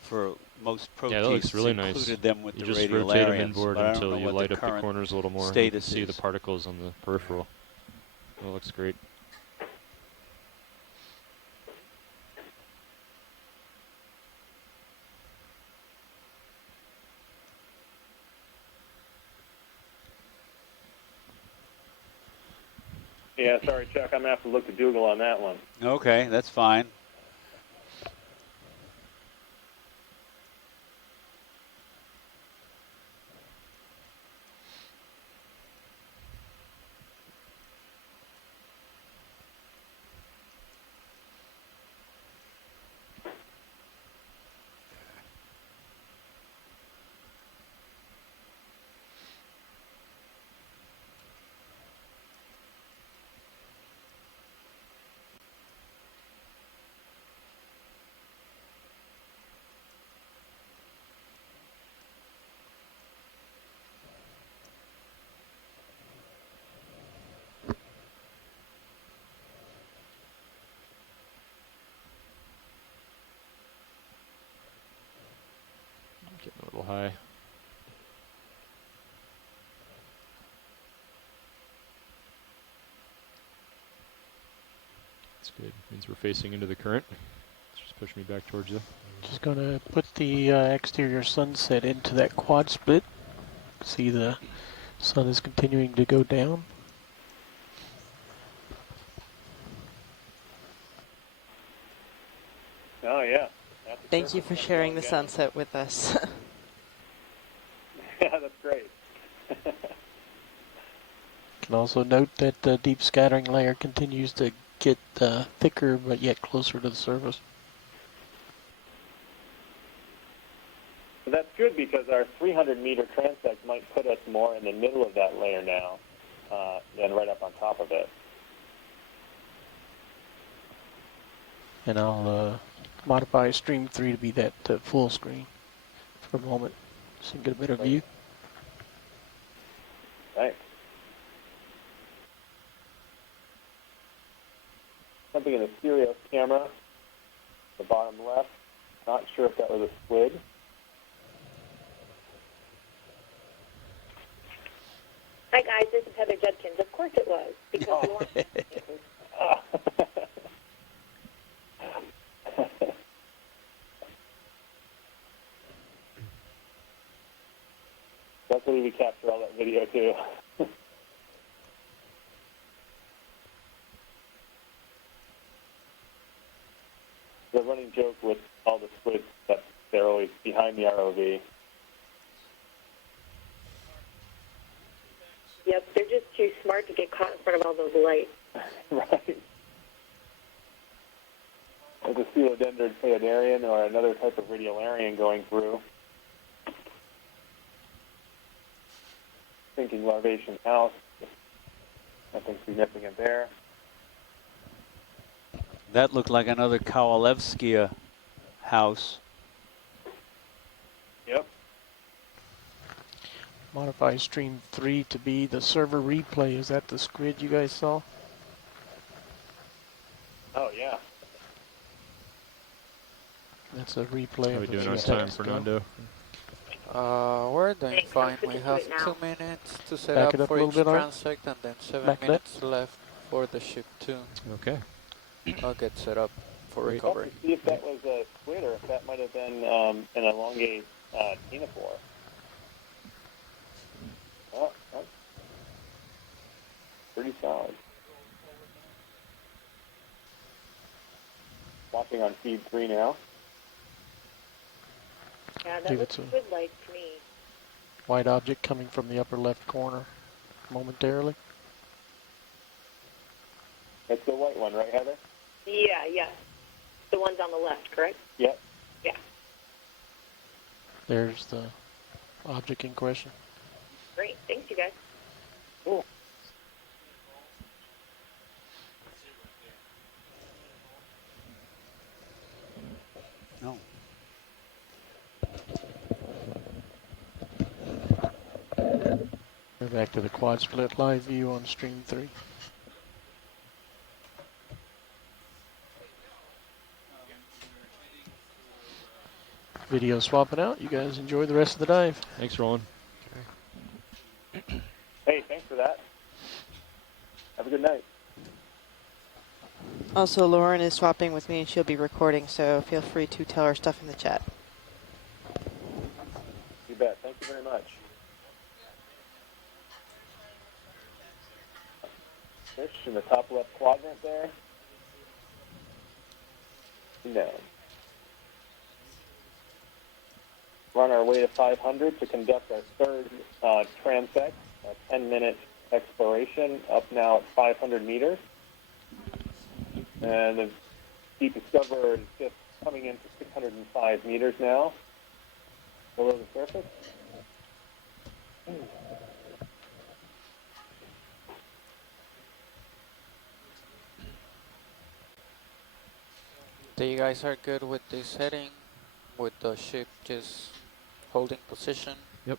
for most protists, really included them with you the just radiolarians. rotate them inboard until you light the up the corners a little more. You can see the particles on the peripheral. Well, looks great. Yeah, sorry, Chuck. I'm going to have to look at Dougal on that one. Okay, that's fine. That's good. Means we're facing into the current. Just push me back towards you. Just going to put the exterior sunset into that quad split. See the sun is continuing to go down. Oh, yeah. Thank you for sharing the sunset with us. Yeah, that's great. Can also note that the deep scattering layer continues to get thicker, but yet closer to the surface. So that's good because our 300-meter transect might put us more in the middle of that layer now than right up on top of it. And I'll modify stream 3 to be that full screen for a moment so you can get a better view. Right. Something in the stereo camera, the bottom left. Not sure if that was a squid. Hi guys, this is Heather Judkins. Of course it was, because we want. Luckily we capture all that video too. The running joke with all the squids that they're always behind the ROV. Yep, they're just too smart to get caught in front of all those lights. Right. There's a coelodendron phaidarian or another type of radiolarian going through. Thinking larvation house. Nothing significant there. That looked like another Kowalewskia house. Yep. Modify stream 3 to be the server replay. Is that the squid you guys saw? Oh, yeah. That's a replay. How are we of doing a on few time, seconds ago. Fernando? We're doing Thanks, fine. I'm switching We to have it now. 2 minutes to set Back up it up for a little each bit, Art. transect, and then 7 Back it up. minutes left for the ship 2. Okay. I'll get set up for Great. I'll recovery. have to see if that was a squid or if that might have been an elongate ctenophore. Oh, that's pretty solid. Watching on feed 3 now. Yeah, that Leave looks it to- good like to me. White object coming from the upper left corner momentarily. It's the white one, right, Heather? Yeah. The ones on the left, correct? Yep. Yeah. There's the object in question. Great. Thanks, you guys. Cool. No. We're back to the quad split live view on stream 3. Video swapping out. You guys enjoy the rest of the dive. Thanks, Roland. Hey, thanks for that. Have a good night. Also, Lauren is swapping with me and she'll be recording, so feel free to tell her stuff in the chat. You bet. Thank you very much. Fish in the top left quadrant there. No. We're on our way to 500 to conduct our third transect, a 10-minute exploration, up now at 500 meters. And the Deep Discoverer is just coming into 605 meters now, below the surface. So you guys are good with this heading, with the ship just holding position? Yep.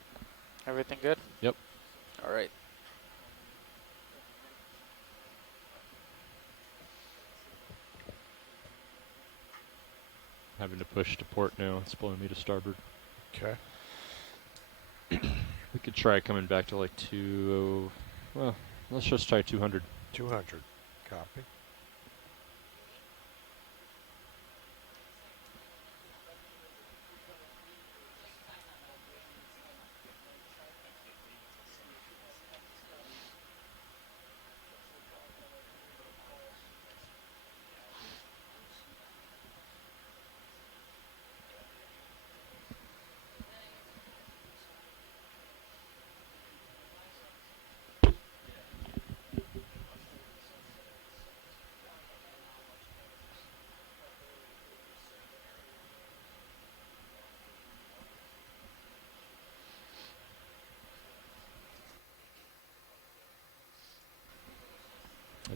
Everything good? Yep. All right. Having to push to port now. It's pulling me to starboard. Okay. We could try coming back to like well, let's just try 200. 200. Copy.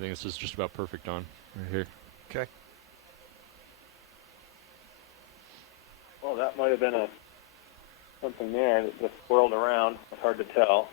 think this is just about perfect on right here. Okay. Well, that might have been something there that just swirled around. It's hard to tell.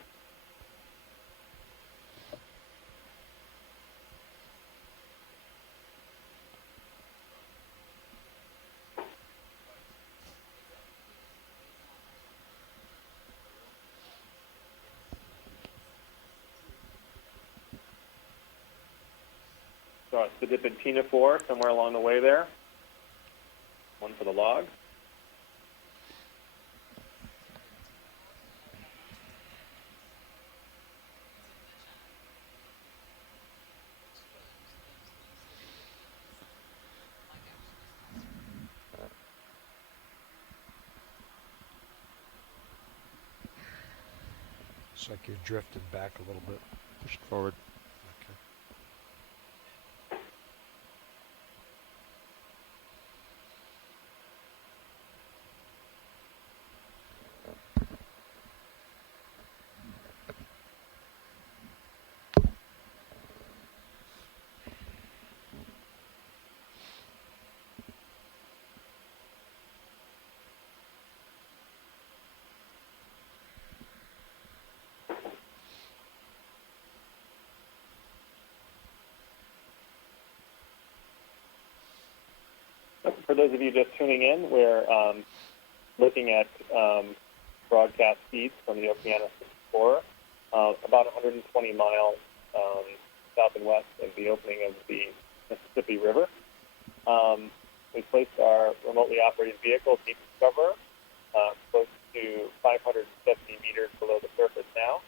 So it's the Dauphin 4 somewhere along the way there. One for the log. It's like you're drifting back a little bit. Push it forward. Okay. For those of you just tuning in, we're looking at broadcast feeds from the Okeanos Explorer, about 120 miles south and west of the opening of the Mississippi River. We placed our remotely operated vehicle, Deep Discoverer, close to 570 meters below the surface now,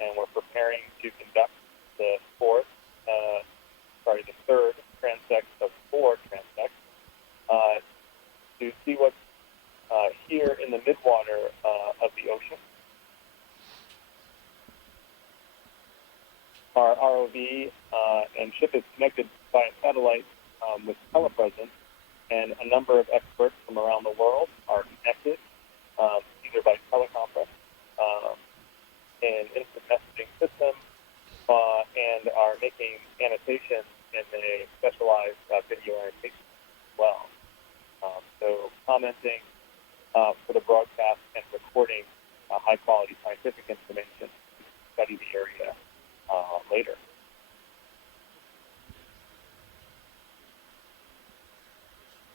and we're preparing to conduct the third transect of 4 transects to see what's here in the midwater of the ocean. Our ROV and ship is connected by a satellite with telepresence, and a number of experts from around the world are connected either by teleconference and instant messaging system and are making annotations in a specialized video annotation as well. So commenting for the broadcast and recording high-quality scientific information to study the area later.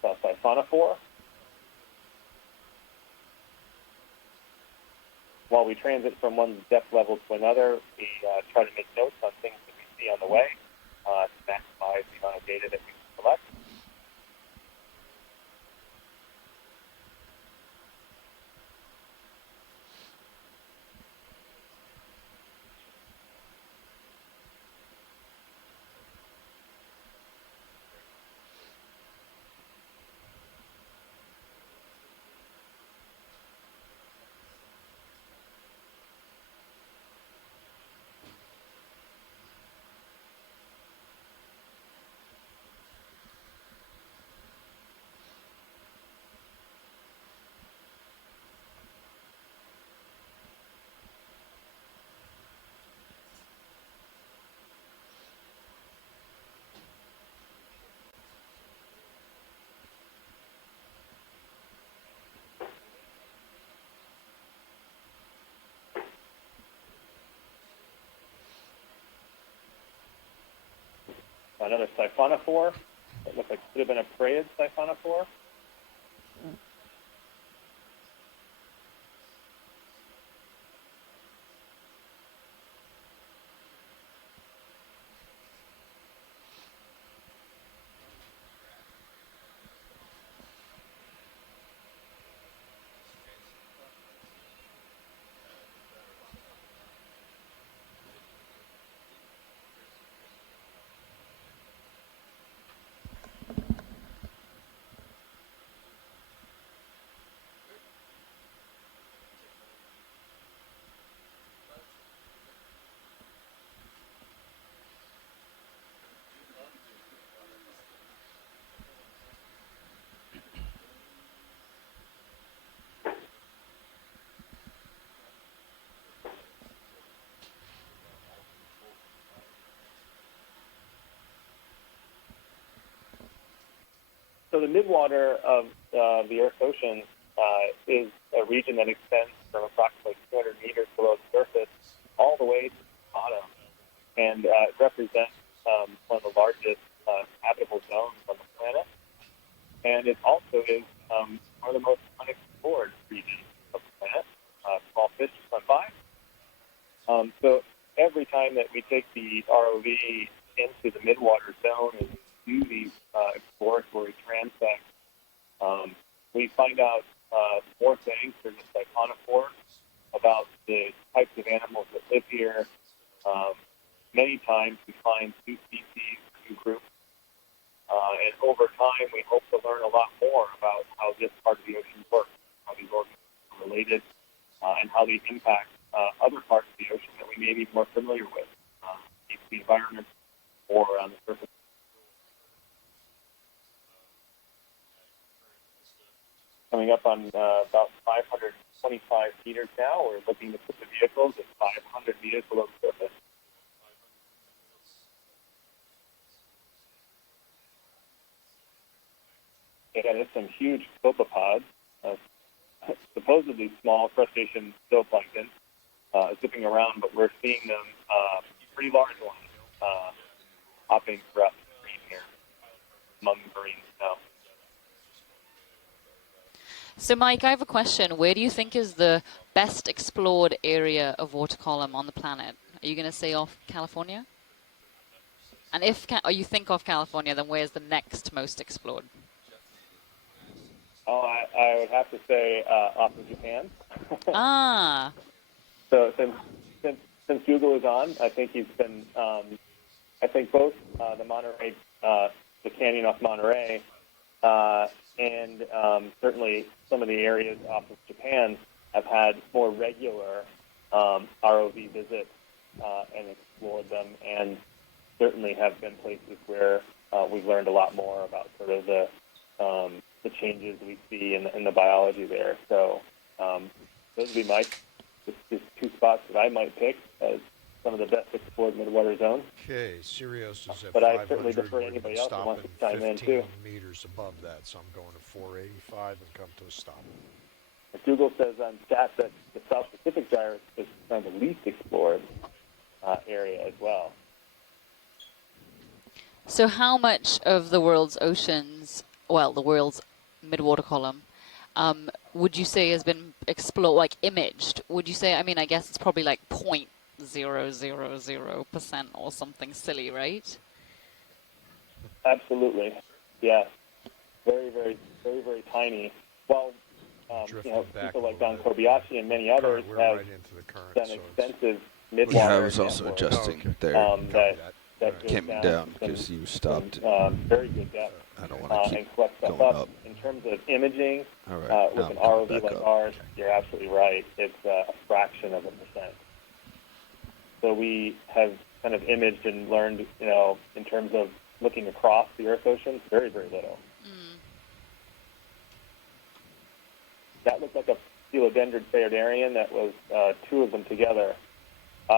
Siphonophore. While we transit from one depth level to another, we try to make notes on things that we see on the way to maximize the amount of data that we collect. Another siphonophore. It looks like it could have been a Preyed siphonophore. So the midwater of the Earth's ocean is a region that extends from approximately 200 meters below the surface all the way to the bottom, and it represents one of the largest habitable zones on the planet, and it also is one of the most unexplored regions of the planet. Small fish swim by. So every time that we take the ROV into the midwater zone and do these exploratory transects, we find out more things from the siphonophore about the types of animals that live here. Many times we find new species, new groups, and over time we hope to learn a lot more about how this part of the ocean works, how these organisms are related, and how they impact other parts of the ocean that we may be more familiar with, the environment or on the surface. Coming up on about 525 meters now, we're looking to put the vehicles at 500 meters below the surface. Again, it's some huge copepods, supposedly small crustacean zooplankton, zipping around, but we're seeing them pretty large ones hopping throughout the screen here among the marine snow. So, Mike, I have a question. Where do you think is the best explored area of water column on the planet? Are you going to say off California? And if you think off California, then where's the next most explored? Oh, I would have to say off of Japan. Ah. So since Google is on, I think he's been. I think both the Monterey, the canyon off Monterey, and certainly some of the areas off of Japan have had more regular ROV visits and explored them, and certainly have been places where we've learned a lot more about sort of the changes we see in the biology there. So those would be my just two spots that I might pick as some of the best explored midwater zones. Okay, Sirius is at but 500. I certainly defer to anybody else who wants to chime in too. 15 meters above that, so I'm going to 485 and come to a stop. Google says on stats that the South Pacific gyre is kind of the least explored area as well. So how much of the world's oceans, well, the world's midwater column, would you say has been explored, like imaged? Would you say, I mean, I guess it's probably like 0.000% or something silly, right? Absolutely. Yeah. Very, very, very, very tiny. Well, people like Don Kobayashi and many others have done extensive midwater. Yeah, I was also adjusting there. That came down because you stopped. Very good depth. I don't want to keep going up. In terms of imaging, with an ROV like ours, you're absolutely right. It's a fraction of a percent. So we have kind of imaged and learned, in terms of looking across the Earth's ocean, very, very little. That looked like a Coelodendron phaidarian that was two of them together.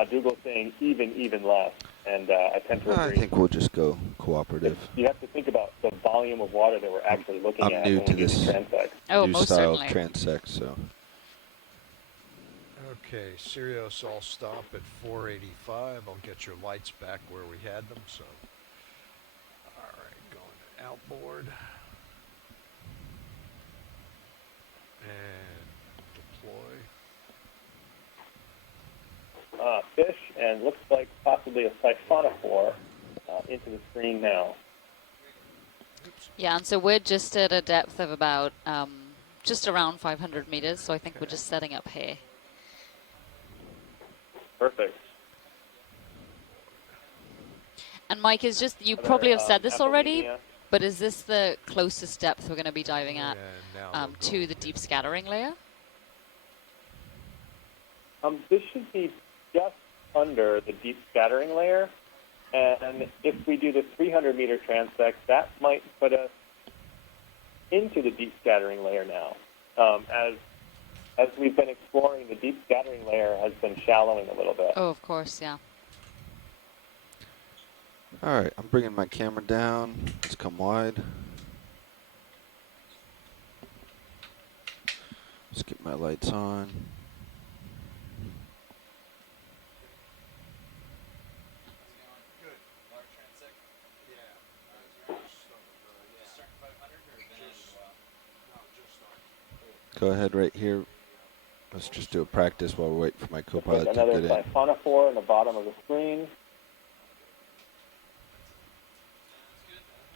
Dougall's saying even less, and I tend to agree. I think we'll just go cooperative. You have to think about the volume of water that we're actually looking at. I'm new to this new style of transect, so. Okay, Sirius, I'll stop at 485. I'll get your lights back where we had them, so. All right, going to outboard. And deploy. Fish, and looks like possibly a siphonophore into the screen now. Yeah, and so we're just at a depth of about just around 500 meters, so I think we're just setting up here. Perfect. And Mike, is just, you probably have said this already, but is this the closest depth we're going to be diving at to the deep scattering layer? This should be just under the deep scattering layer, and if we do the 300-meter transect, that might put us into the deep scattering layer now. As we've been exploring, the deep scattering layer has been shallowing a little bit. Oh, of course, yeah. All right, I'm bringing my camera down. Let's come wide. Let's get my lights on. Go ahead right here. Let's just do a practice while we're waiting for my co-pilot to another get in. siphonophore in the bottom of the screen.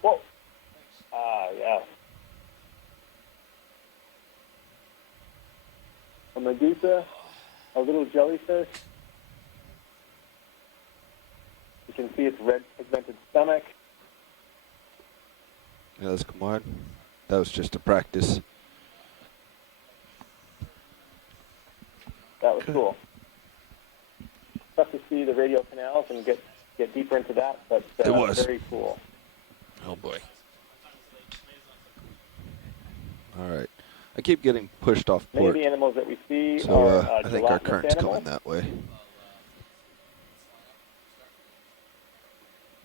Whoa. Ah, yeah. A medusa, a little jellyfish. You can see its red pigmented stomach. Yeah, let's come on. That was just a practice. That was cool. Tough to see the radial canals and get deeper into that, but it was very cool. Oh boy. All right. I keep getting pushed off port. Many of the animals that we see So are I think our gelatinous current's animals. going that way.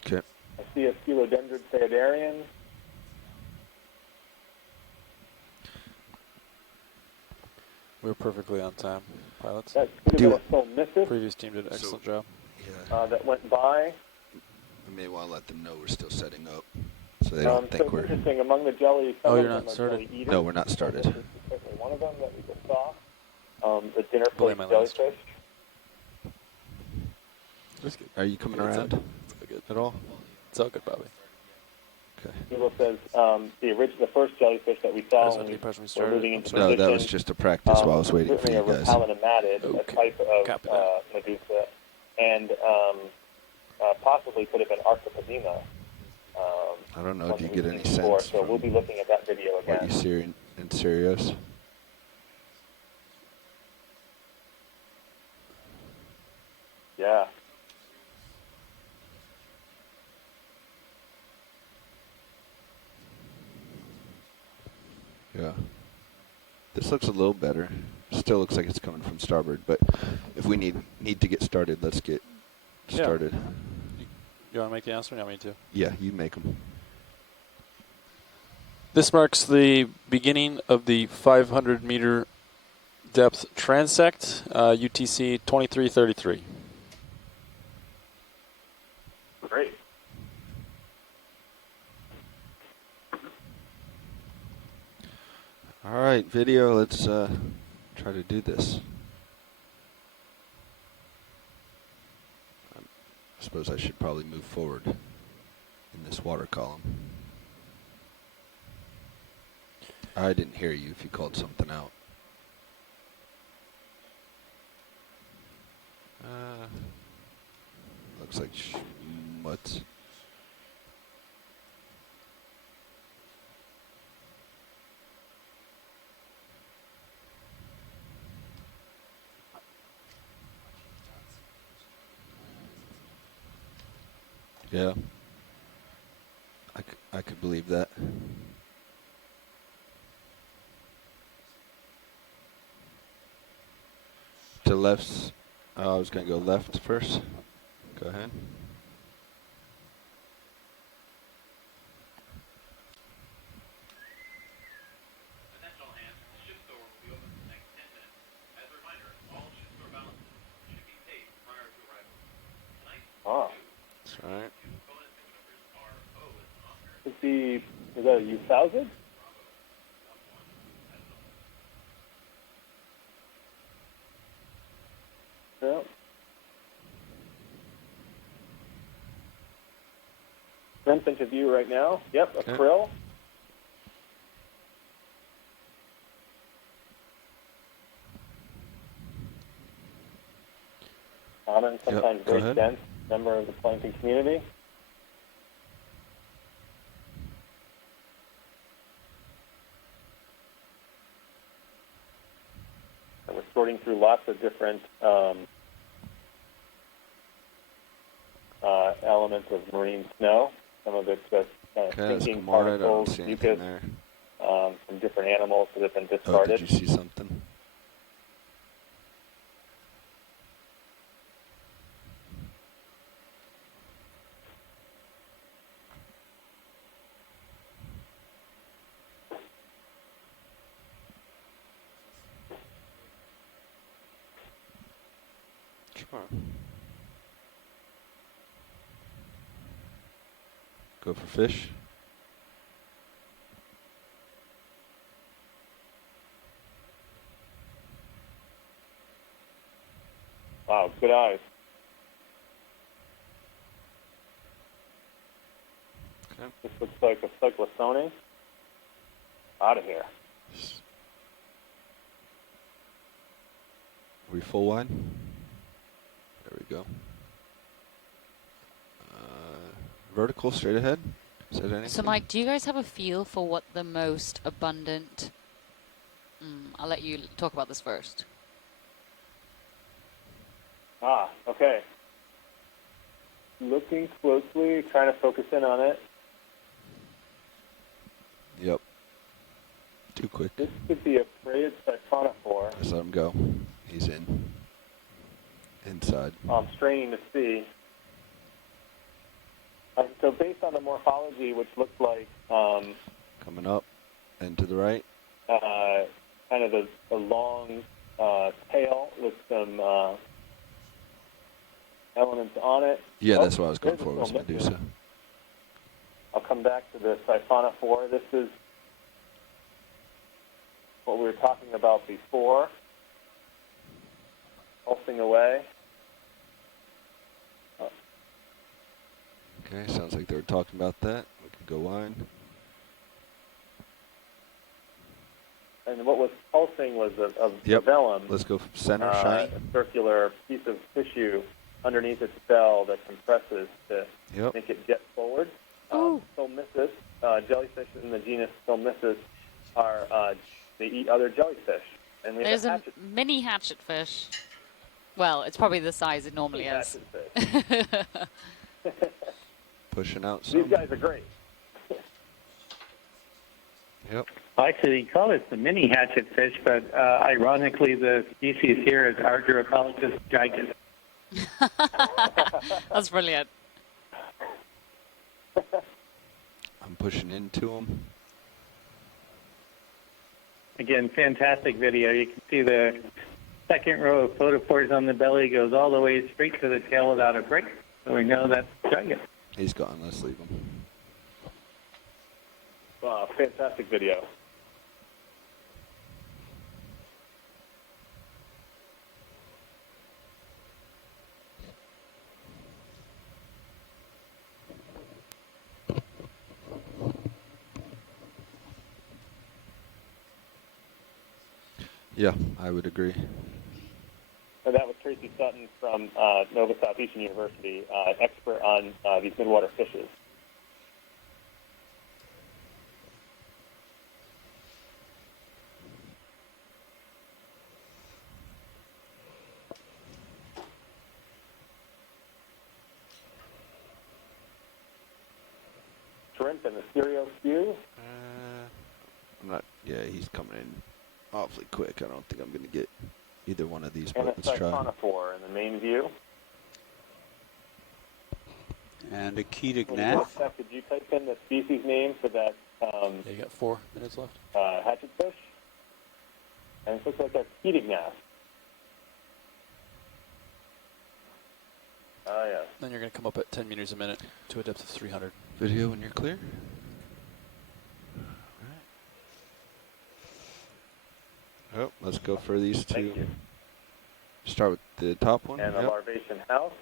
Okay. I see a philodendron phaidarian. We're perfectly on time, pilots. That could have been a Solmissus. Previous team did an excellent job. Yeah. That went by. We may want to let them know we're still setting up, so they don't think so we're. Interesting. Among the jellies, some of them are jelly eaters. No, we're not started. This is certainly one of them that we just saw. The dinner plate jellyfish. Are you coming around at all? It's all good, Bobby. Okay. Eagle says the first jellyfish that we saw when we were moving into position. No, that was just a practice while I was waiting for you guys. Certainly a a type of medusa, and possibly could have been Arthropodema. I don't know. Do you get any sense? So we'll be looking at that video again. What you see in Sirius? Yeah. Yeah. This looks a little better. Still looks like it's coming from starboard, but if we need to get started, let's get started. You want to make the announcement? You want me to? Yeah, you make them. This marks the beginning of the 500-meter depth transect, UTC 2333. Great. All right, video. Let's try to do this. I suppose I should probably move forward in this water column. I didn't hear you if you called something out. Looks like schmutz. Yeah. I could believe that. To lefts. I was going to go left first. Go ahead. Ah. That's right. Is that a U-1000? Yeah. Shrimp into view right now. Yep, a krill. Common, sometimes very dense member of the plankton community. And we're sorting through lots of different elements of marine snow. Some of it's just sinking particles, mucus from different animals that have been discarded. Oh, did you see something? Sure. Go for fish. Wow, good eyes. Okay. This looks like a cyclosone. Out of here. We full wide? There we go. Vertical, straight ahead? Said anything? So, Mike, do you guys have a feel for what the most abundant... I'll let you talk about this first. Okay. Looking closely, trying to focus in on it. Yep. Too quick. This could be a frayed siphonophore. Just let him go. He's in. Inside. I'm straining to see. So based on the morphology, which looks like Coming up and to the right. kind of a long tail with some elements on it. Yeah, that's what I was going there's for, a was film Medusa. I'll come back to the siphonophore. This is what we were talking about before. Pulsing away. Okay, sounds like they were talking about that. We can go wide. And what was pulsing was a Yep. vellum. Let's go center, shiny. A circular piece of tissue underneath its cell that compresses to make it jet forward. Stolmysis, jellyfish in the genus Stolmysis are they eat other jellyfish. And we There's have a mini hatchet fish. Well, it's probably the size it normally is. Pushing out some. These guys are great. Yep. Actually, they call it the mini hatchetfish, but ironically, the species here is Argyropelagos gigantus. That's brilliant. I'm pushing into him. Again, fantastic video. You can see the second row of photopores on the belly goes all the way straight to the tail without a break. So we know that's giant. He's gone. Let's leave him. Wow, fantastic video. Yeah, I would agree. And that was Tracy Sutton from Nova Southeastern University, expert on these midwater fishes. Shrimp and the stereo skew. I'm not. Yeah, he's coming in awfully quick. I don't think I'm going to get either one of these, And but a let's try. siphonophore in the main view. And a Keatic When you gnat. go back, could you type in the species name for that Yeah, you got 4 minutes left. hatchetfish? And it looks like a Keatic gnat. Oh, yeah. Then you're going to come up at 10 meters a minute to a depth of 300. Video when you're clear. Oh, let's go for these two. Thank you. Start with the top one. And the larvation house.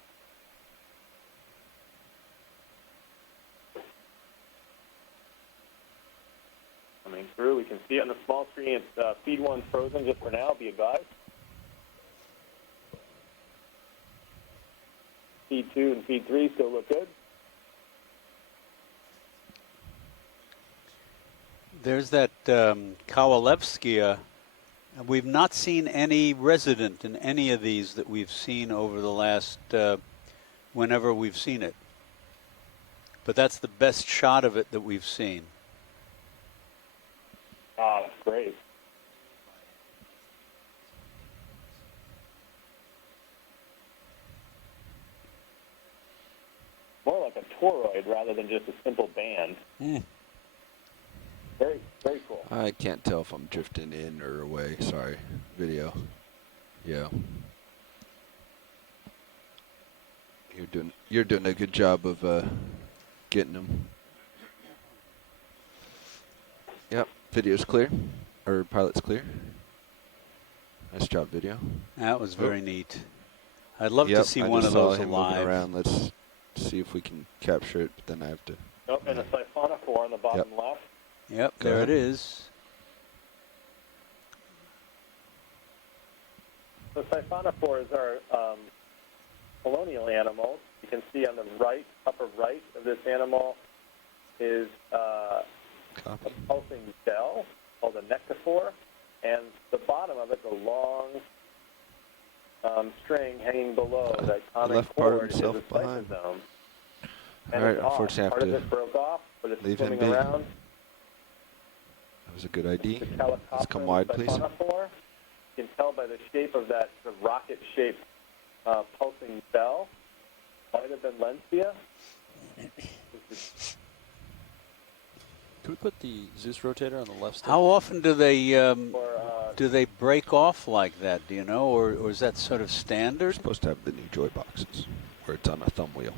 Coming through, we can see it on the small screen. It's feed one frozen just for now, be advised. Feed 2 and feed 3 still look good. There's that Kowalewskia. We've not seen any resident in any of these that we've seen over the last, whenever we've seen it. But that's the best shot of it that we've seen. Ah, that's great. More like a toroid rather than just a simple band. Very, very cool. I can't tell if I'm drifting in or away. Sorry, video. Yeah. You're doing a good job of getting them. Yep, video's clear, or pilot's clear. Nice job, video. That was very neat. I'd love to see one of those him alive. Moving around. Let's see if we can capture it, but then I have to. Oh, and a siphonophore on the bottom left. Yep, there it is. The siphonophores are colonial animals. You can see on the right, upper right of this animal is a pulsing bell called a nectophore, and the bottom of it, the long string hanging below that common cord is a cytosome. All right, unfortunately, I have part of it broke off, but it's leave him swimming be. around. That was a good idea. The Let's come wide, please. siphonophore. You can tell by the shape of that the rocket-shaped pulsing bell. Might have been Lensia. Could we put the Zeus rotator on the left stick? How often do they break off like that? Do you know, or is that sort of standard? We're supposed to have the new joy boxes where it's on a thumb wheel.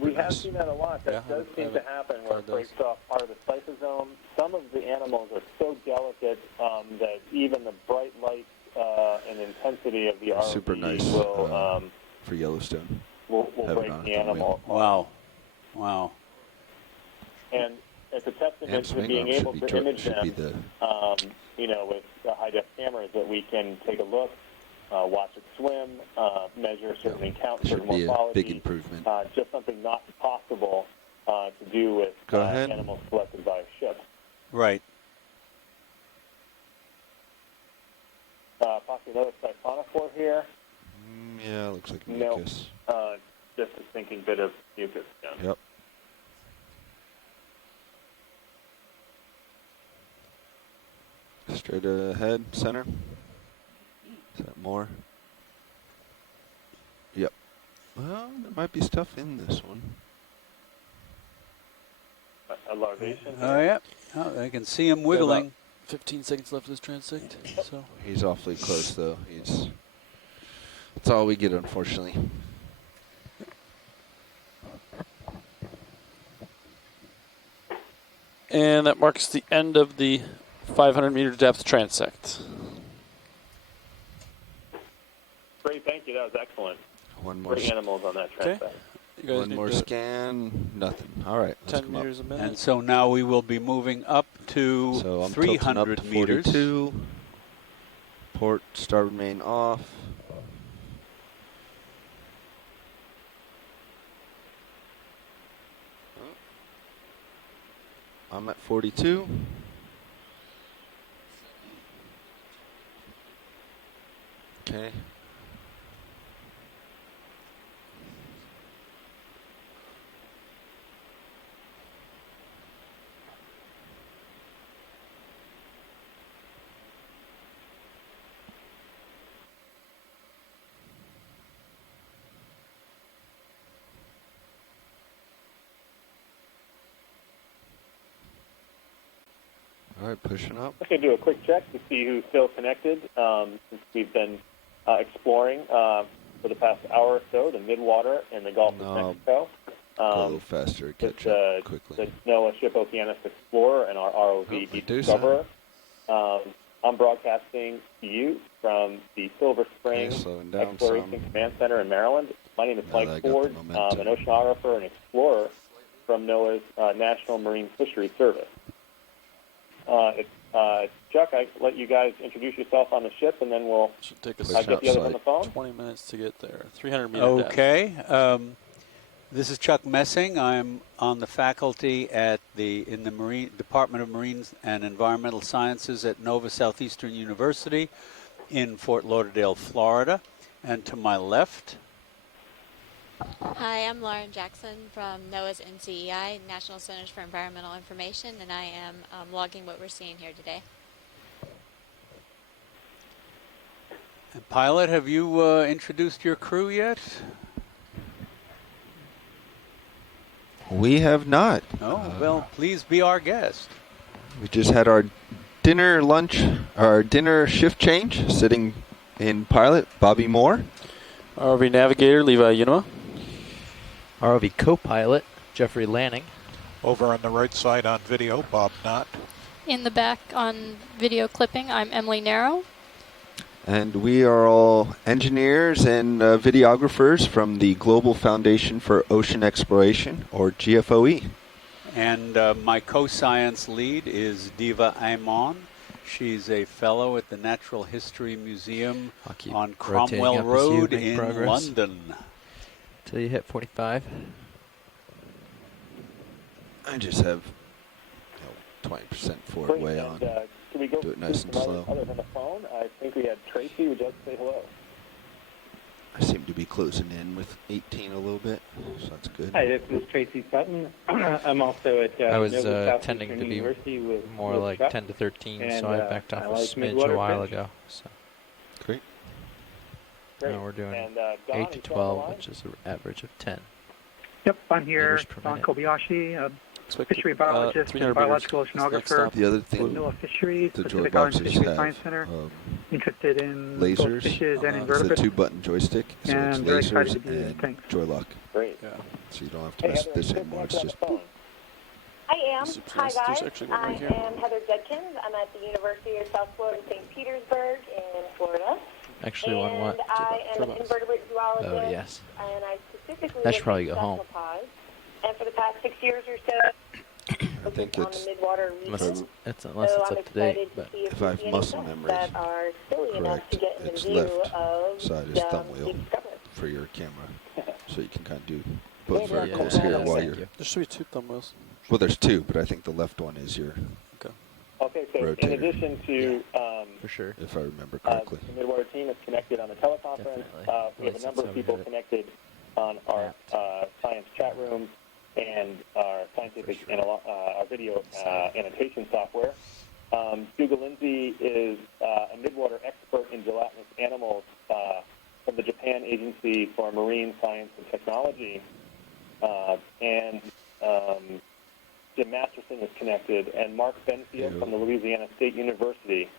We have seen that a lot. That does seem to happen where it breaks off part of the cytosome. Some of the animals are so delicate that even the bright light and intensity of the ROV Super nice will for Yellowstone. Will break the animal. Wow. Wow. And it's a testament to being able to image them, with high-def cameras that we can take a look, watch it swim, measure certain encounters, certain morphology. Big improvement. Just something not possible to do with animals collected by a ship. Right. Possibly another siphonophore here. Yeah, looks like mucus. Just a sinking bit of mucus. Yeah. Yep. Straight ahead, center. Is that more? Yep. Well, there might be stuff in this one. A larvation. Oh, yeah. Oh, I can see him wiggling. 15 seconds left of this transect. So he's awfully close, though. That's all we get, unfortunately. And that marks the end of the 500-meter depth transect. Great, thank you. That was excellent. One more. Great animals on that transect. One more scan. Nothing. All right. 10 meters a minute. And so now we will be moving up to So I'm 300 up to meters. 42. Port starboard main off. I'm at 42. Okay. All right, pushing up. I'm going to do a quick check to see who's still connected since we've been exploring for the past hour or so, the Midwater and the Gulf of Mexico. Go a little faster, catch up quickly. The NOAA ship Okeanos Explorer and our ROV Deep Discoverer. I'm broadcasting to you from the Silver Spring Exploration Command Center in Maryland. My name is Mike Ford. I'm an oceanographer and explorer from NOAA's National Marine Fisheries Service. Chuck, I let you guys introduce yourself on the ship, and then we'll take us get the others on the phone. 20 minutes to get there. 300 meter depth. Okay. This is Chuck Messing. I'm on the faculty in the Marine Department of Marine and Environmental Sciences at Nova Southeastern University in Fort Lauderdale, Florida. And to my left. Hi, I'm Lauren Jackson from NOAA's NCEI, National Centers for Environmental Information, and I am logging what we're seeing here today. And pilot, have you introduced your crew yet? We have not. Oh, well, please be our guest. We just had our dinner shift change, sitting in pilot, Bobby Moore. ROV navigator, Levi Unuma. ROV co-pilot, Jeffrey Lanning. Over on the right side on video, Bob Knott. In the back on video clipping, I'm Emily Narrow. And we are all engineers and videographers from the Global Foundation for Ocean Exploration, or GFOE. And my co-science lead is Diva Aimon. She's a fellow at the Natural History Museum on Cromwell Road in London. Till you hit 45. I just have 20% forward way on. Can we go do it nice and other, slow. Other than the phone, I think we had Tracy. Would you like to say hello? I seem to be closing in with 18 a little bit, so that's good. Hi, this is Tracy Sutton. I'm also at I was Nova tending Southeastern to be University with more like Chuck, 10 to 13, and, so I backed off I a like smidge Midwater a while fish. ago. So. Great. Now we're doing And, 8 to 12, which is an average of 10. Yep, I'm here, meters per Don minute. Kobayashi, fishery biologist and biological oceanographer. The other thing, NOAA Fisheries, the joy Pacific Islands boxes Fisheries have Science Center. Interested in both lasers. fishes and It's a invertebrates. 2-button joystick, so And it's very excited lasers to be here. and Thanks. joy lock. Great. Yeah. So you don't have to mess with this anymore. It's just. I am. Hi, guys. actually one I right here. am Heather Judkins. I'm at the University of South Florida, St. Petersburg in Florida. Actually, one what? And I am an invertebrate zoologist. Oh, yes. And I specifically That look should probably at go home. cephalopods. And for the past 6 years or so, I think on it's. the Midwater region. Unless it's so up I'm to date. excited But to see if If we I have see any muscle fish memory that are silly enough correct, to get in the it's view left of side is the thumb wheel discovery. for your camera, so you can kind of do both Yeah, verticals yeah, here yeah, while thank you're. There should be 2 thumb wheels. Well, there's 2, but I think the left one is your. Okay, so Rotator. in addition to for sure, if I remember correctly. the Midwater team is connected on the teleconference. We have a number of people connected on our science chat room and our scientific and our video annotation software. Hugo Lindsay is a midwater expert in gelatinous animals from the Japan Agency for Marine Science and Technology. And Jim Masterson is connected, and Mark Benfield from the Louisiana State University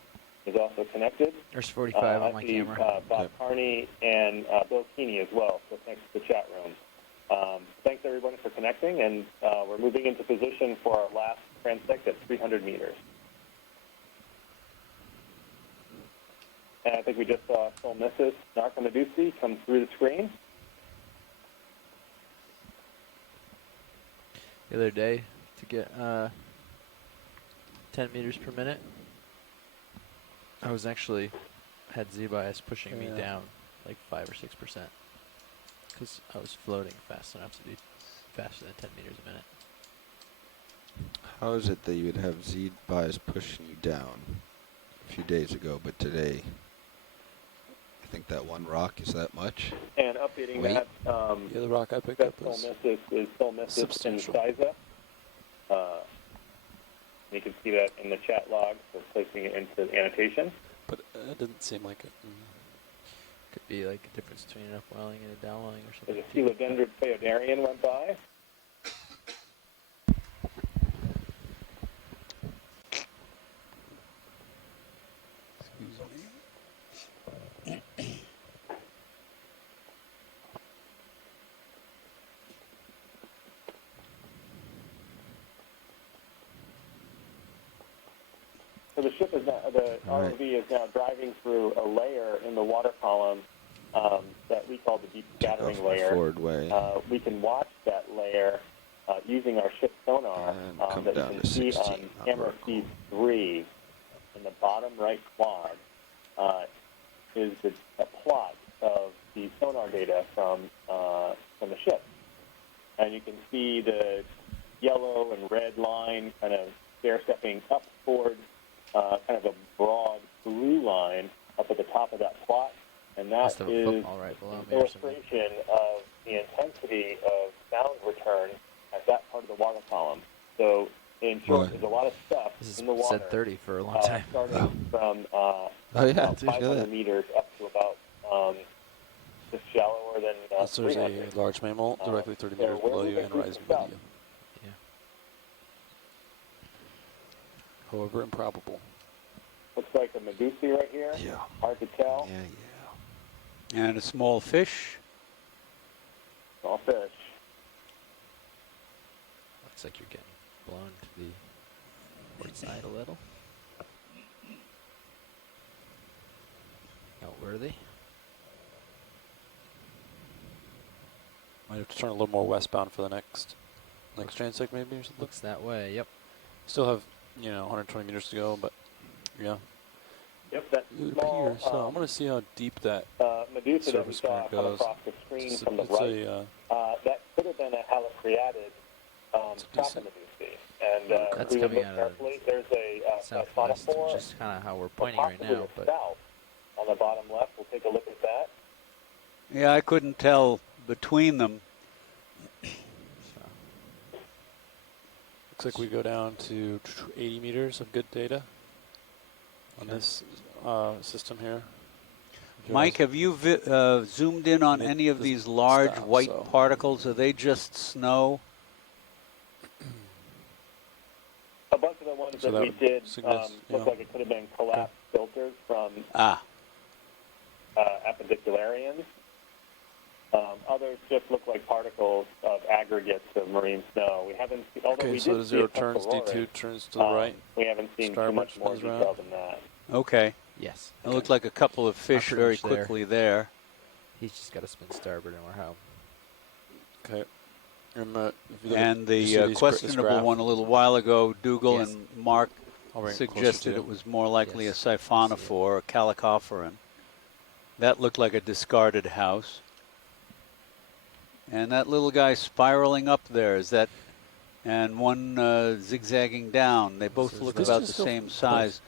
is also connected. There's 45 on my I see, camera. Bob Carney and Bill Keeney as well, so thanks to the chat room. Thanks everybody for connecting, and we're moving into position for our last transect at 300 meters. And I think we just saw Solmissus Narcomedusi come through the screen. The other day to get 10 meters per minute. I was actually had Z-bias pushing me down like 5 or 6% because I was floating fast enough to be faster than 10 meters a minute. How is it that you would have Z bias pushing you down a few days ago, but today, I think that one rock is that much? And updating Weight? that, Yeah, the rock I picked that up is Solmissus substantial. incisa. You can see that in the chat log, so placing it into annotation. But it didn't seem like it. Could be like a difference between an upwelling and a downwelling or something. There's a Coelodendron phaeodarian went by. So the ship is now, the ROV is now driving through a layer in the water column that we call the deep scattering layer. Forward way. We can watch that layer using our ship sonar come that down you to can see 16 on on camera feed 3 in the bottom right quad is a plot of the sonar data from the ship. And you can see the yellow and red line kind of stair-stepping up toward kind of a broad blue line up at the top of that plot. And that Must have a is football right below an me or something. illustration of the intensity of sound return at that part of the water column. So, in short, Right. there's a lot of stuff This is in the water. said 30 for a long time. Starting from yeah, about did you know 500 that? meters up to about just shallower than So there's 300. a large mammal directly 30 so meters we're below you moving and through rising some above stuff. you. However improbable. Looks like a medusa right here. Yeah. Hard to tell. Yeah. And a small fish. Small fish. Looks like you're getting blown to the port side a little. Noteworthy. Might have to turn a little more westbound for the next transect maybe or something. Looks that way. Yep. Still have 120 meters to go, but yeah. Yep, that It small, appears. So I want to see how deep that Medusa that we surface saw current come goes. across the screen It's from the right, a, that could have been a halocreated Medusae. And That's we would coming look out of carefully. There's a southwest, siphonophore, which is kind of how we're pointing right possibly now. a But spout on the bottom left. We'll take a look at that. Yeah, I couldn't tell between them. looks like we go down to 80 meters of good data on this system here. Mike, have you zoomed in on any of these large white particles? Are they just snow? A bunch of the ones that we did look like it could have been collapsed filters from appendicularians. Others just look like particles of aggregates of marine snow. We haven't, although we so did the see zero a turns, temporary, D2 turns to the right. We haven't seen too much more detail than that. Okay. Yes. It looked like a couple of fish pretty very much there. quickly there. he's just got to spin starboard and we're home. Okay. And the questionable one a little while ago, Dougal and Mark suggested it was more likely a siphonophore, a calicophoran. That looked like a discarded house. And that little guy spiraling up there, is that, and one zigzagging down. They both look about the same size.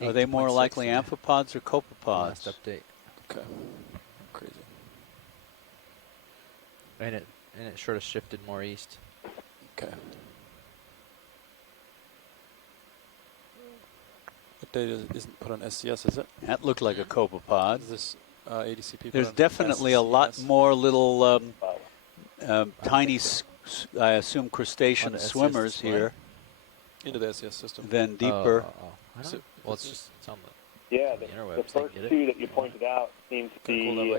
Are they more likely amphipods or copepods? Last update. Okay. Crazy. And it sort of shifted more east. Okay. That data isn't put on SCS, is it? That looked like a copepod. Is this ADCP? There's definitely a lot more little tiny, I assume, crustacean swimmers here. Into the SCS system. Than deeper. Well, it's just it's on the yeah, the first two that you pointed out seem to be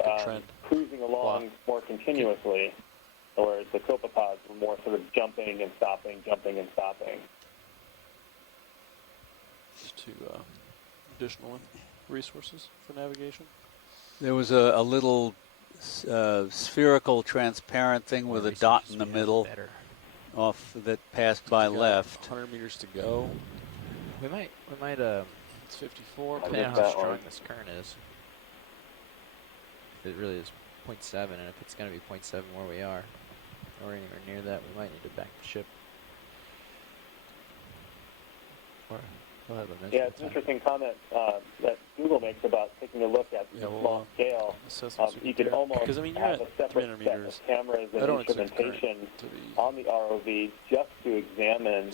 cruising along more continuously, whereas the copepods were more sort of jumping and stopping, jumping and stopping. Just two additional resources for navigation. There was a little spherical, transparent thing with a dot in the middle off that passed by left. 100 meters to go. We might it's 54. depending on how strong this current is. If it really is 0.7, and if it's going to be 0.7 where we are, or anywhere near that, we might need to back the ship. Or we'll have a yeah, it's an interesting comment that Google makes about taking a look at the small scale. You could almost have a separate set of cameras and instrumentation on the ROV just to examine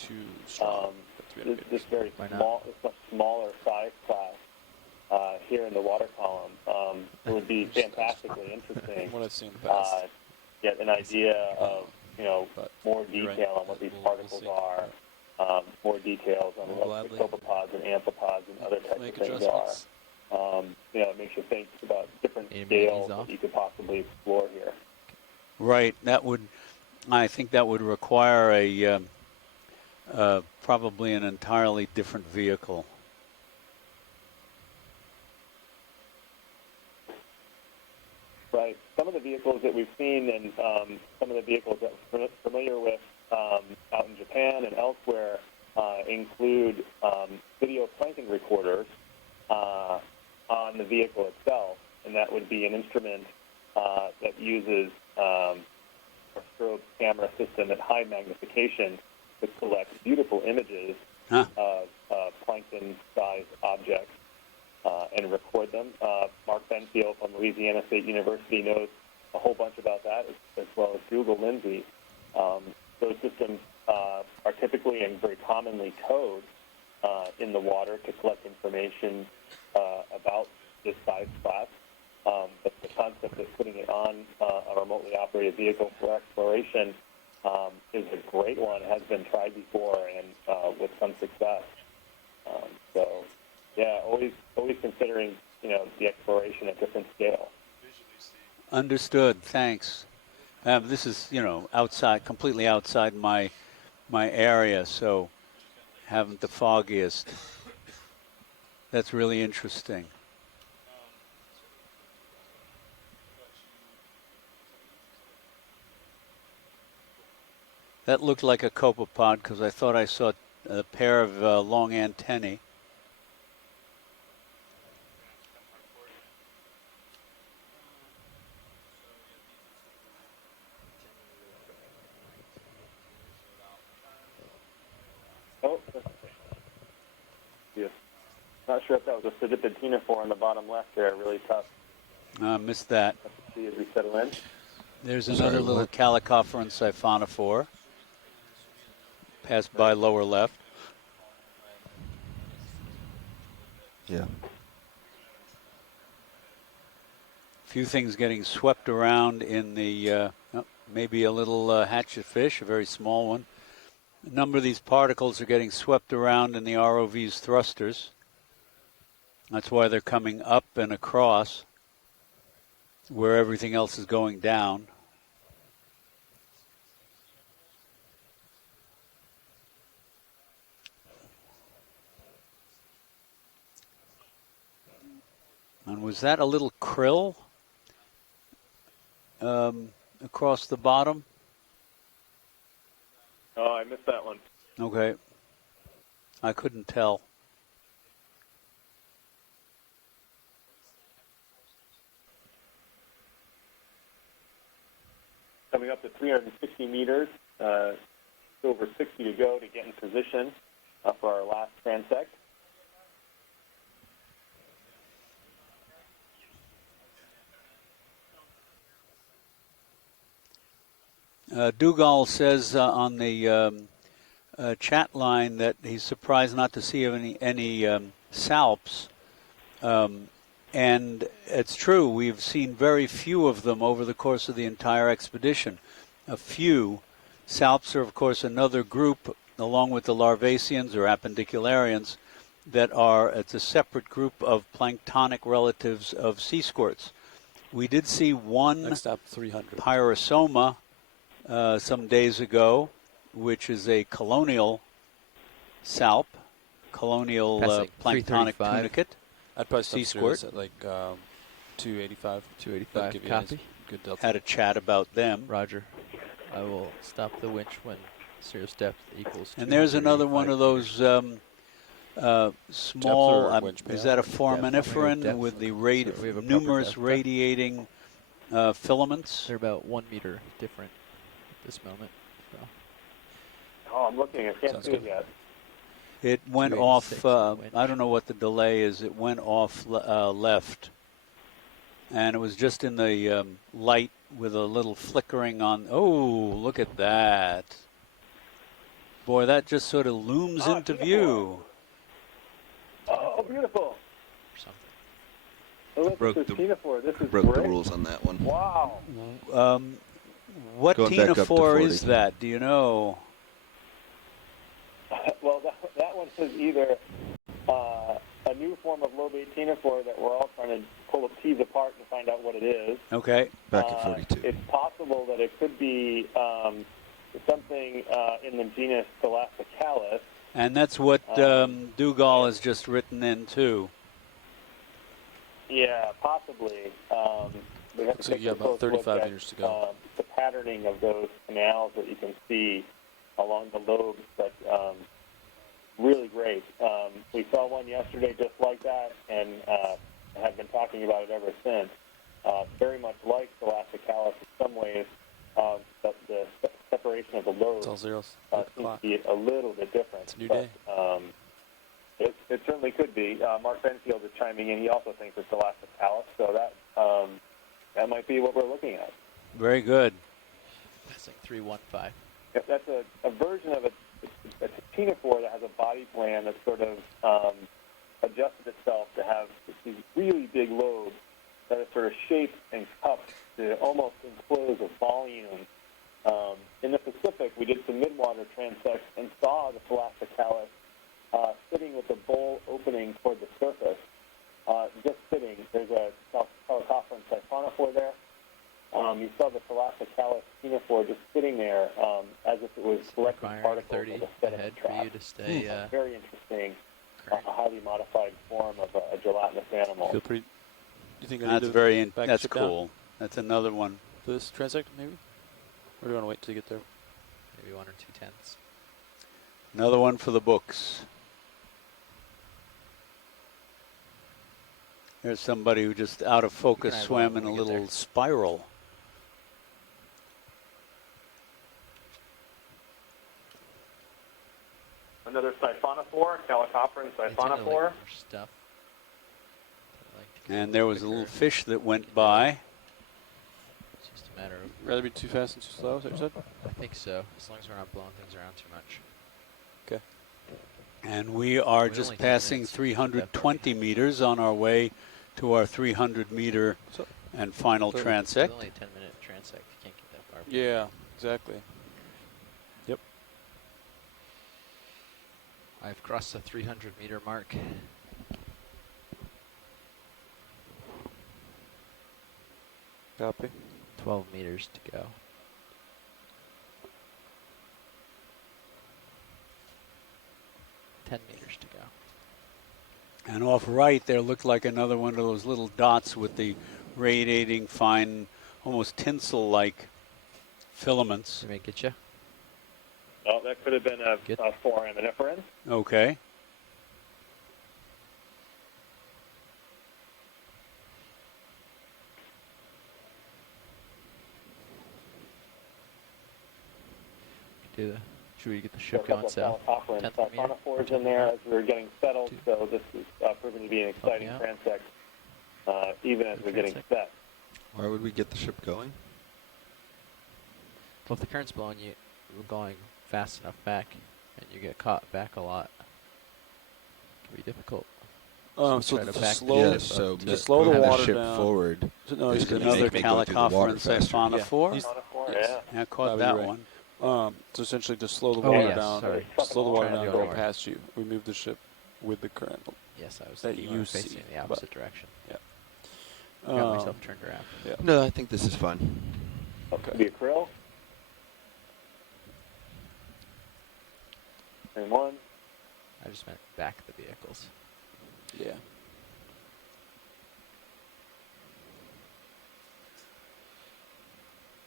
this very small, this much smaller size class here in the water column. It would be fantastically interesting. What I've seen in the past. Get an idea of more detail on what these particles are. More details on what the copepods and amphipods and other types of things are. It makes you think about different scales that you could possibly explore here. Right. I think that would require probably an entirely different vehicle. Right. Some of the vehicles that we've seen and some of the vehicles that we're familiar with out in Japan and elsewhere include video plankton recorders on the vehicle itself, and that would be an instrument that uses a strobe camera system at high magnification to collect beautiful images of plankton-sized objects and record them. Mark Benfield from Louisiana State University knows a whole bunch about that, as well as Dougal Lindsay. Those systems are typically and very commonly towed in the water to collect information about this size class. But the concept of putting it on a remotely operated vehicle for exploration is a great one. It has been tried before and with some success. Always considering the exploration at different scale. Understood. Thanks. This is completely outside my my area, so haven't the foggiest. That's really interesting. That looked like a copepod because I thought I saw a pair of long antennae. Oh, yeah. Not sure if that was a Sedipentinophore on the bottom left there. Really tough. Missed that. Let's see as we settle in. There's another little Calicophorus siphonophore. Passed by lower left. Yeah. Few things getting swept around in the, maybe a little hatchet fish, a very small one. A number of these particles are getting swept around in the ROV's thrusters. That's why they're coming up and across where everything else is going down. And was that a little krill across the bottom? Oh, I missed that one. Okay. I couldn't tell. Coming up to 360 meters, over 60 to go to get in position for our last transect. Dougal says on the chat line that he's surprised not to see any salps. And it's true, we've seen very few of them over the course of the entire expedition. A few. Salps are, of course, another group, along with the Larvaceans or Appendicularians, it's a separate group of planktonic relatives of sea squirts. We did see one Pyrosoma some days ago, which is a colonial salp, colonial planktonic tunicate. I'd probably sea stop squirt at like 285. 285 copy. Good delta. Had a chat about them. Roger. I will stop the winch when Cirrus depth equals. And there's another one of those small. Is that a foraminiferan with the numerous radiating filaments? They're about 1 meter different at this moment. So. Oh, I'm looking. I can't see it yet. It went off, I don't know what the delay is, it went off left. And it was just in the light with a little flickering on. Oh, look at that. Boy, that just sort of looms into view. Oh, beautiful. Oh, Broke the rules on that one. Wow. What ctenophore is that? Do you know? Well, that one says either a new form of lobate ctenophore that we're all trying to tease apart and find out what it is. Okay. Back at 42. It's possible that it could be something in the genus Thalassocalis. And that's what Dougal has just written in, too. Yeah, possibly. We have to take you have about 35 meters to go. The patterning of those canals that you can see along the lobes, but really great. We saw one yesterday just like that, and have been talking about it ever since. Very much like Thalassocalis in some ways, but the separation of the lobes it's all zeros. seems to be a little bit different. It's a new day. It certainly could be. Mark Benfield is chiming in. He also thinks it's Thalassocalis, so that might be what we're looking at. Very good. That's like 315. That's a version of a ctenophore that has a body plan that sort of adjusted itself to have these really big lobes that are sort of shaped and cupped to almost enclose a volume. In the Pacific, we did some midwater transects and saw the Thalassocalis sitting with the bowl opening toward the surface. Just sitting. There's a Calicophorus siphonophore there. You saw the Thalassocalis ctenophore just sitting there as if it was collecting Requiring particles 30 of a sediment ahead for trap. you to stay. Very interesting, a highly modified form of a gelatinous animal. Feel pretty. You think I That's need to very back that's ship down cool. That's another one. for this transect, maybe? Or do you want to wait till you get there? Maybe 1 or 2 tenths. Another one for the books. There's somebody who just out of focus eyeball swam when in a we get little there. spiral. Another siphonophore, Calicoperan siphonophore. Stuff. And there was a little fish that went by. It's just a matter of. Rather be too fast and too slow, is that what you said? I think so, as long as we're not blowing things around too much. Okay. And we are We just only 10 passing minutes. 320 meters on our way to our 300 meter and final It's transect. only a 10-minute transect. You can't get that far. Yeah, exactly. Yep. I've crossed the 300-meter mark. Copy. 12 meters to go. $10 meters to go. And off right there looked like another one of those little dots with the radiating fine, almost tinsel-like filaments. Did I get you? Oh, that could have been a foraminiferan. Okay. Should we get the ship A couple going of south? Calicoperan 10th meter? siphonophores in there as we were getting settled, so this is proving to be an exciting out. transect, even as we're getting set. Why would we get the ship going? Well, if the current's blowing you, we're going fast enough back, and you get caught back a lot. It can be difficult. So try to to back slow, Yeah, so to slow the move water ship down. forward. No, is he's gonna Another make me go through the water Calicoperan faster. siphonophore. He's- Yeah. I caught That'd be that right. one. So essentially to slow the Oh, water yes, down. sorry. Slow the water Trying to down, go go north. past you. We move the ship with the current. Yes, I was that thinking we were you facing see, the opposite direction. Yeah. Got myself turned around. Yeah. No, I think this is fun. Okay. The acryl. And one. I just meant back the vehicles. Yeah.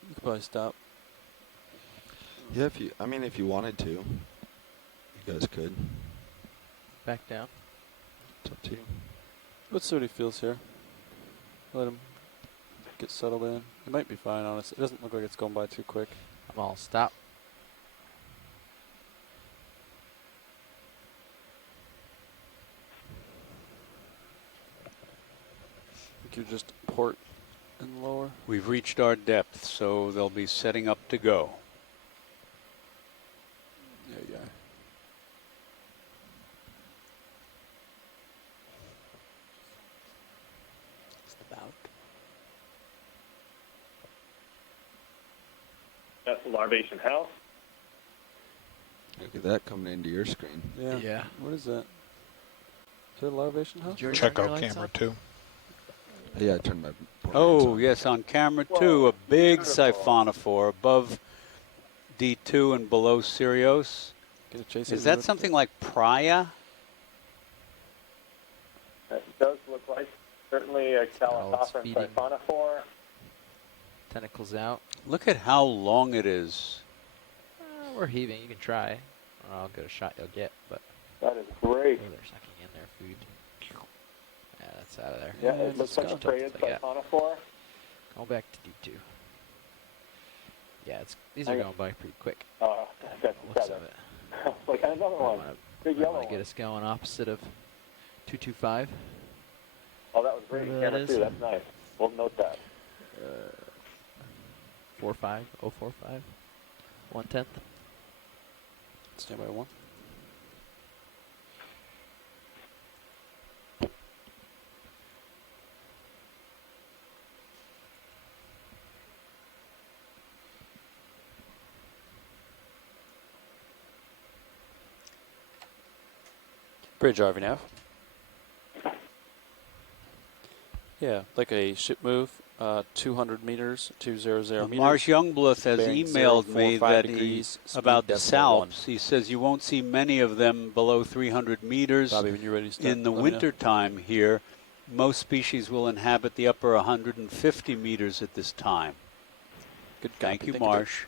You could probably stop. Yeah, if you wanted to, you guys could. Back down. It's up to you. Let's see what he feels here. Let him get settled in. He might be fine, honestly. It doesn't look like it's going by too quick. I'm all stop. I think you just port and lower. We've reached our depth, so they'll be setting up to go. There you go. Just about. That's the larvation house. Look at that coming into your screen. Yeah. Yeah. What is that? Is that a larvation house? Check out camera 2. Yeah, I turned my. Oh, yes, on camera 2, a big siphonophore above D2 and below Sirius. Get a chase Is it that with- something like Praia? That does look like certainly a Calicoperan feeding. siphonophore. Tentacles out. Look at how long it is. We're heaving. You can try. I'll get a shot you'll get, but. That is great. Oh, they're sucking in their food. Yeah, that's out of there. Yeah, it looks like a traded Yeah. siphonophore. Go back to D2. Yeah, these are going by pretty quick. That's Looks of it. like another one. Big yellow Want to get one. us going opposite of 225. Oh, that was great. Whatever that Camera is. 2, that's nice. We'll note that. 45, 045, 1/10. Stand by 1. Bridge RV nav. Yeah, like a ship move. 200 meters, 200 meters. Marsh Youngbluth has bearing emailed 045 me that degrees, speed about the decimal 1. salps. He says you won't see many of them below 300 meters Bobby, when you're ready to start, in the let me know. winter time here. Most species will inhabit the upper 150 meters at this time. Good. Thank you, Marsh.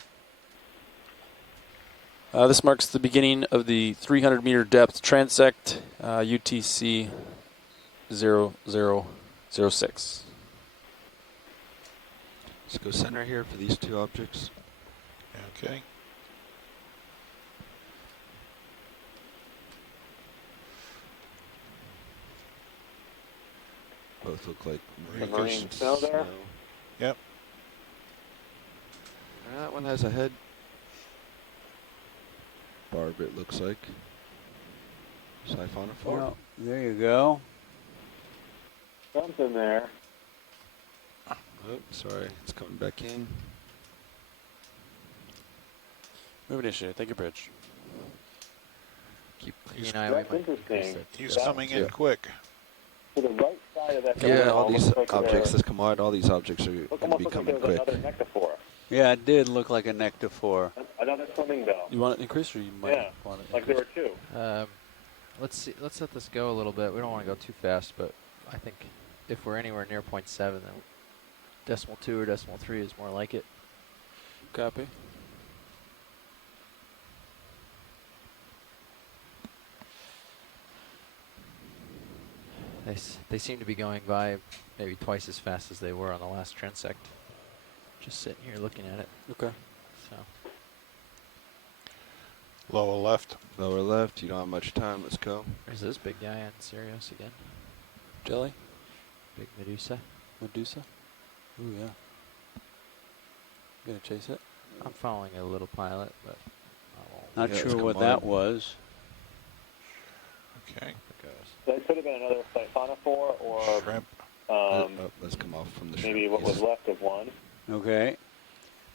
This marks the beginning of the 300-meter depth transect, UTC 0006. Let's go center here for these two objects. Okay. Both look like marine snow there. Yep. That one has a head. Barb, it looks like. Siphonophore. Well, there you go. Something there. Oh, sorry. It's coming back in. Move initiated. Thank you, Bridge. Keep That's interesting. He's coming in quick. To the right side of that. Yeah, all these looks like objects that come out, all these objects are going to be coming quick. Another nectophore. Yeah, it did look like a nectophore. Another swimming bell. You want it increased, or you might want it like there were two. Let's see. Let's let this go a little bit. We don't want to go too fast, but I think if we're anywhere near 0.7, then decimal 2 or decimal 3 is more like it. Copy. They seem to be going by maybe twice as fast as they were on the last transect. Just sitting here looking at it. Okay. So. Lower left. Lower left. You don't have much time. Let's go. There's this big guy on Sirius again. Jelly? Big Medusa. Medusa? Ooh, yeah. Gonna chase it? I'm following a little pilot, but I won't. Not sure what that was. Okay. That could have been another siphonophore or shrimp. Let's come off from the maybe what was left of one. Okay.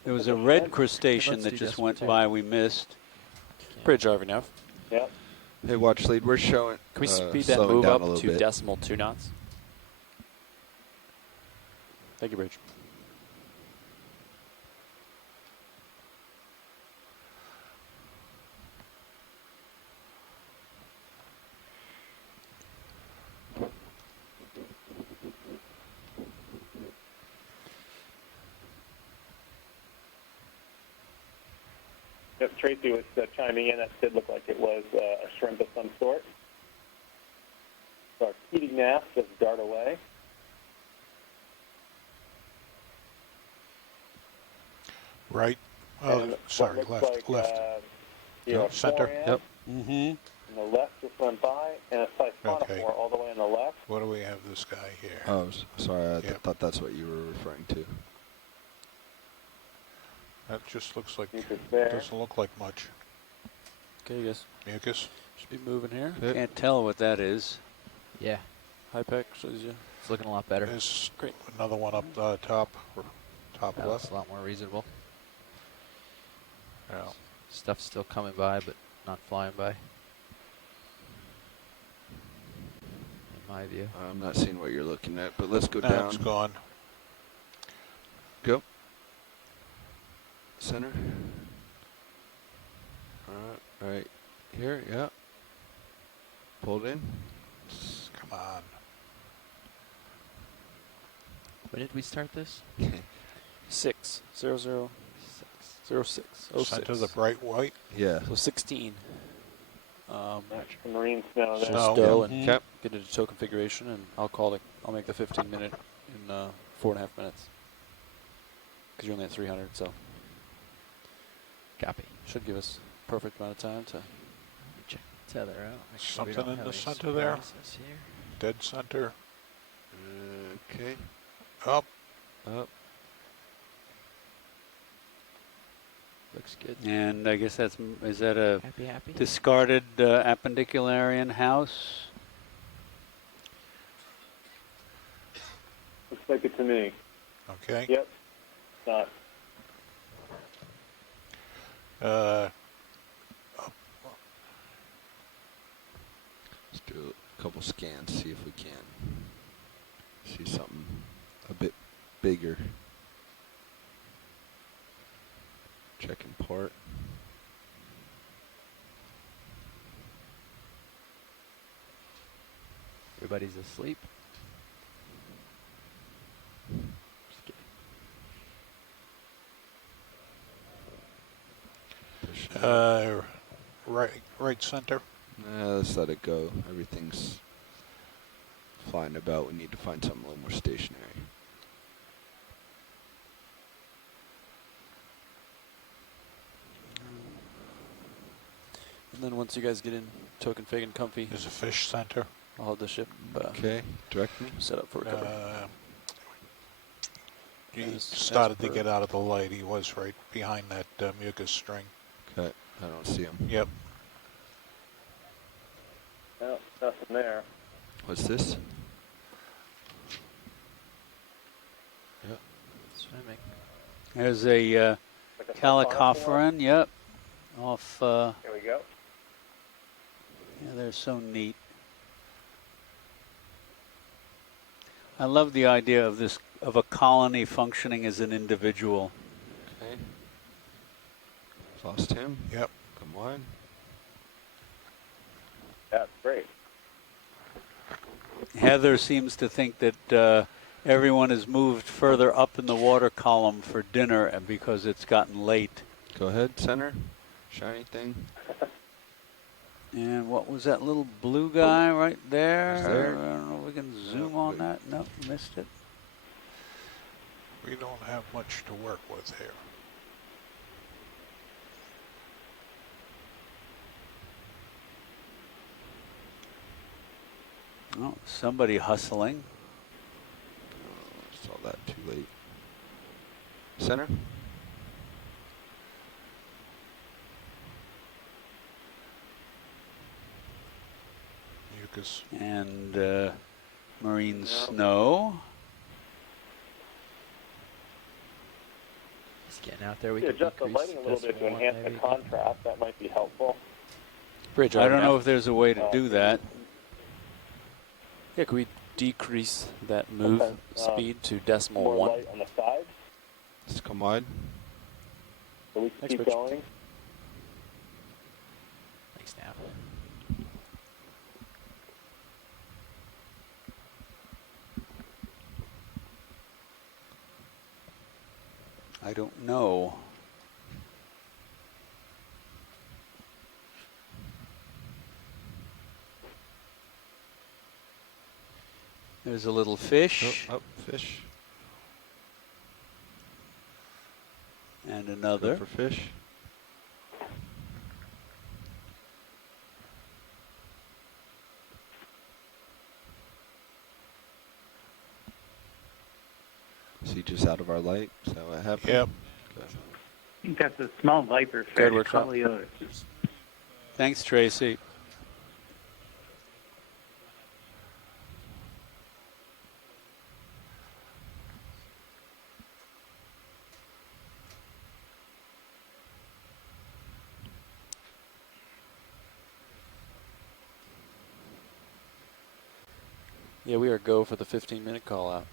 There was a red crustacean that just went by we missed. Bridge over now. Yep. Hey, watch lead. We're showing. Can we speed that move up to decimal 2 knots? Thank you, Bridge. Yep, Tracy was chiming in. That did look like it was a shrimp of some sort. So our heating gnats just dart away. Right. Oh, sorry, left. Center. Yep. Mm-hmm. And the left just went by, and a siphonophore all the way on the left. What do we have this guy here? Oh, sorry. I thought that's what you were referring to. That just looks like, doesn't look like much. Okay, guys. Mucus. Should be moving here. Can't tell what that is. Yeah. High pack shows you. It's looking a lot better. There's another one up top That left. looks a lot more reasonable. Yeah. Stuff's still coming by, but not flying by. In my view. I'm not seeing what you're looking at, but let's go Now down. it's gone. Go. Center. All right. Here, yeah. Pulled in. Come on. When did we start this? 6 0 0 06 06. Center the bright white. Yeah. So 16. Marine snow there. Stow and get into tow configuration, and I'll make the 15-minute in 4.5 minutes. Because you're only at 300, so. Copy. Should give us perfect amount of time to check the tether out. Make sure we Something don't in have the any center there. surprises here. Dead center. Okay. Up. Up. Looks good. And I guess is that a Happy? discarded appendicularian house? Looks like it to me. Okay. Yep. Not. Let's do a couple scans, see if we can see something a bit bigger. Checking port. Everybody's asleep. Just kidding. Right center. Let's let it go. Everything's flying about. We need to find something a little more stationary. And then once you guys get in token fig and comfy, There's a fish center. I'll hold the ship. Okay, direct me. Set up for recovery. He started to get out of the light. He was right behind that mucus string. Okay, I don't see him. Yep. No, nothing there. What's this? Yep. Swimming. There's a calicopheran, yep. Off. Here we go. Yeah, they're so neat. I love the idea of this, of a colony functioning as an individual. Okay. Lost him. Yep. Come on. That's great. Heather seems to think that everyone has moved further up in the water column for dinner because it's gotten late. Go ahead, center. Shiny thing. And what was that little blue guy right there? Is there? I don't know if we can zoom on that. No, missed it. We don't have much to work with here. Oh, somebody hustling. Saw that too late. Center. Mucus. And marine snow. Just getting out there. We Yeah, can adjust the decrease lighting a little bit to this enhance the maybe. contrast. That might be helpful. Bridge I don't over know now. if there's a way to do that. Yeah, could we decrease that move Okay, speed to decimal More 1? light on the side, Let's come wide. so we can Thanks, keep Rich. going. Thanks, Nav. I don't know. There's a little fish. Oh, fish. And another. Go for fish. Is he just out of our light? Is that what happened? Yep. Okay. I think that's a small viper fish. Good workshop. Probably others. Thanks, Tracy. Yeah, we are go for the 15-minute call out.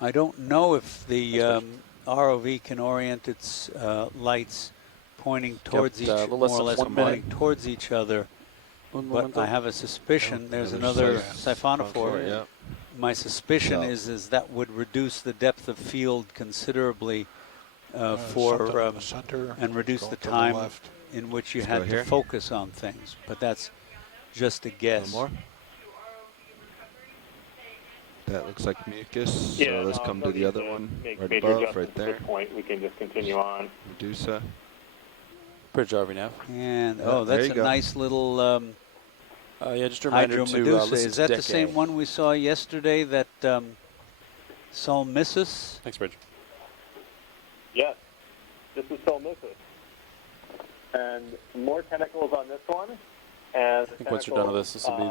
I don't know if the ROV can orient its lights pointing towards little more less or than less 1 pointing minute. towards each other. But I have a suspicion there's another siphonophore. Yeah. My suspicion So- is that would reduce the depth of field considerably Something in the center, and reduce going the to the time left. in which you Let's go had to here. focus on things. But that's just a guess. One more. That looks like mucus. Yeah, So let's no, come no to the need other to one, make right major above, adjustments right there. At this point, we can just continue on. Medusa. Bridge RV nav. And Yeah, oh, there that's you a go. nice little Yeah, just a reminder Hydro to Medusa. listen Is that to the same one we saw yesterday? That Solmissus? Thanks, Bridge. Yes, this is Solmissus. And more tentacles on this one. And I think once you're done with this will be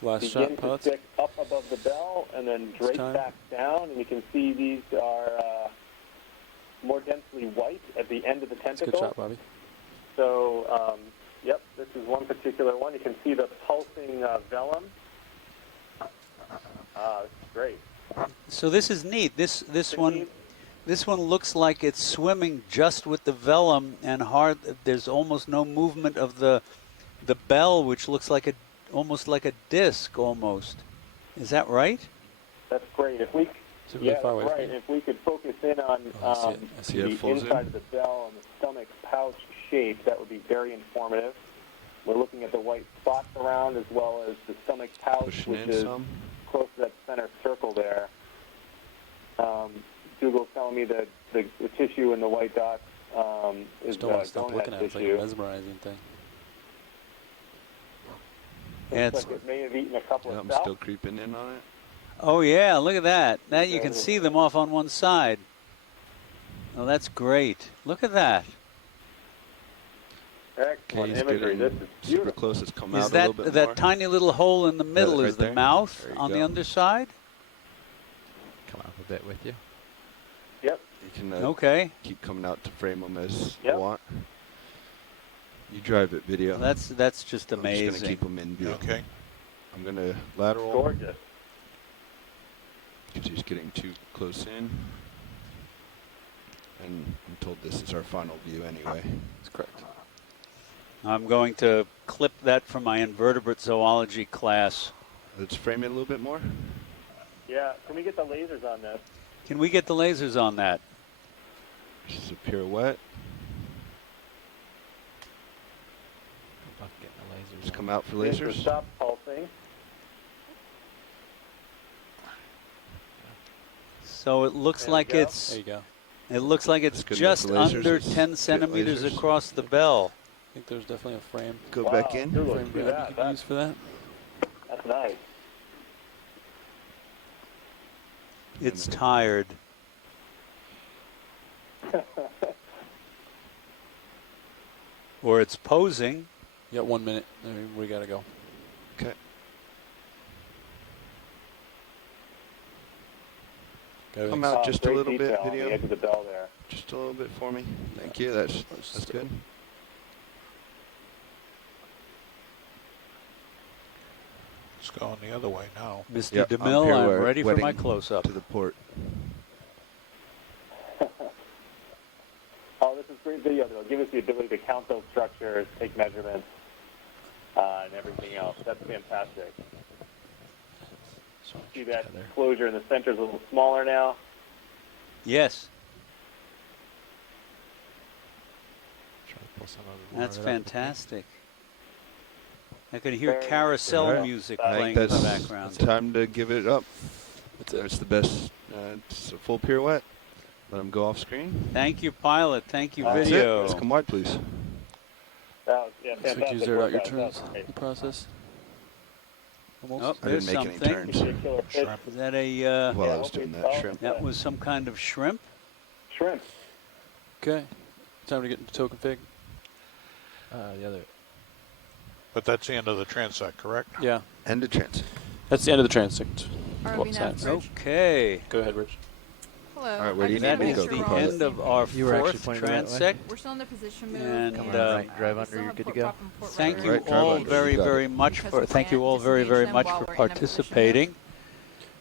the last begin shot, to pods. stick up above the bell and then drape time. back down. And you can see these are more densely white at the end of the That's a tentacle. good shot, Bobby. So, yep, this is one particular one. You can see the pulsing vellum. This is great. So this is neat. This one looks like it's swimming just with the vellum and hard. There's almost no movement of the bell, which looks like almost like a disc almost. Is that right? That's great. If we that's right. If we could focus in on the inside of the bell and the stomach pouch shape, that would be very informative. We're looking at the white spots around as well as the stomach pouch, which is close to that center circle there. Google's telling me that the tissue in the white dots is don't want to stop bone looking head at it. It's like tissue. a mesmerizing thing. Yeah, Looks like it may have eaten a couple of I'm cells. still creeping in on it. Oh yeah, look at that. Now you can see them off on one side. Oh, that's great. Look at that. Excellent he's imagery. getting This is super beautiful. close. It's come Is out that a little bit that more. tiny little hole in the middle right is the there. mouth There you on the go. underside? Come up a bit with you. Yep. You can Okay. keep coming out to frame them as Yep. you want. You drive it, video. That's just I'm just amazing. going to keep them in view. Okay. I'm going to lateral. Gorgeous. Because he's getting too close in. And I'm told this is our final view anyway. That's correct. I'm going to clip that from my invertebrate zoology class. Let's frame it a little bit more. Yeah. Can we get the lasers on this? Can we get the lasers on that? This is a pirouette. Just come out for Laser lasers. stop pulsing. So it looks There we like go. it's There you go. it looks like it's good enough just for lasers. under It's 10 good centimeters lasers. across the bell. I think there's definitely a frame. Go Wow, back in. Google, Frame see grab that. you can use for that. That's nice. It's tired. Or it's posing. You got 1 minute. We got to go. Okay. Go Come ahead. out just a Great little bit, detail on video. the edge of the bell there. Just a little bit for me. Thank you. That's good. It's going the other way now. Mr. Yep, DeMille, here I'm we're ready for my wedding close-up. to the port. Oh, this is great video. It'll give us the ability to count those structures, take measurements, and everything else. That's fantastic. See that closure in the center is a little smaller now. Yes, Try to pull some of it that's more of it up. fantastic. I could hear Very carousel All right. music I playing think in the that's background. time to give it up. That's it. That's the best. It's a full pirouette. Let him go off screen. Thank you, pilot. Thank you, That's it. video. Let's come wide, please. Yeah, Looks like you fantastic zeroed out work, your guys. turns That's in great. the process. Almost. Oh, I there's didn't make any something. turns Killer fish. Is that a? while I was doing that shrimp. That was some kind of shrimp. Shrimp. Okay. Time to get into token fig. The other. But that's the end of the transect, correct? Yeah. End of chance. That's the end of the transect. Okay. Go ahead, Rich. Hello. All right, where do you That need me is to the go, pilot? end of our You were actually fourth pointing the right way. transect. We're still in the position move. And, Come on, uh, right, drive under, you're good to go. Thank you Right, drive all under. very, You got very it. much for. Thank you all very, very much for participating.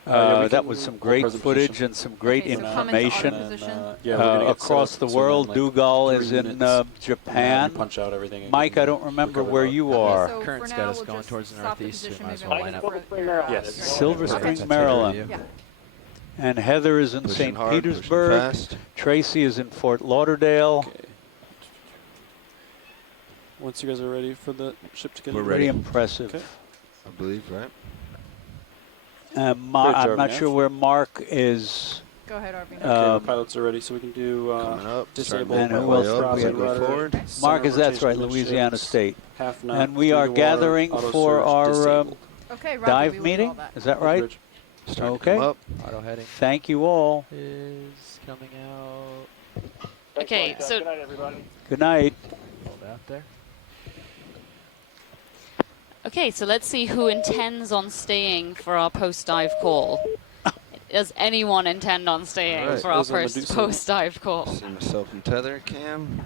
Yeah, we That can was some hold great present footage position. and some great Okay, so come into information. auto position. Yeah, we're gonna get set across up the so world. then, like, Dougal 3 is in minutes, and then Japan. we punch out everything. and Mike, get I don't remember recover where mode. you Okay, are. so Current's for got now, us we'll going just towards the stop the northeast, so position we might as move well and line wait up. for your, Yes. Silver Okay. Spring, That's Maryland. good Yeah. And Heather is in Pushing St. hard, pushing Petersburg. fast. Tracy is in Fort Lauderdale. Okay. Once you guys are ready for the ship to get We're in. Pretty ready. impressive. Okay. I believe, right? Great I'm job, not Nash. sure where Mark is. Go ahead, Arvin. Okay, our Um, pilots are ready, so we can do Coming up. disable. And who Way else up did as we I have? go forward. Mark is, that's right, Louisiana State. And we are gathering for our Okay, Roger, dive we will do meeting. all that. Is that right? Starting to Okay. come up. Auto heading Thank you all. is coming out. Okay, so Good night, everybody. Good night. Hold out there. okay, so let's see who intends on staying for our post-dive call. Does anyone intend on staying All right. for our Those are Medusa. post-dive call? See myself in tether cam.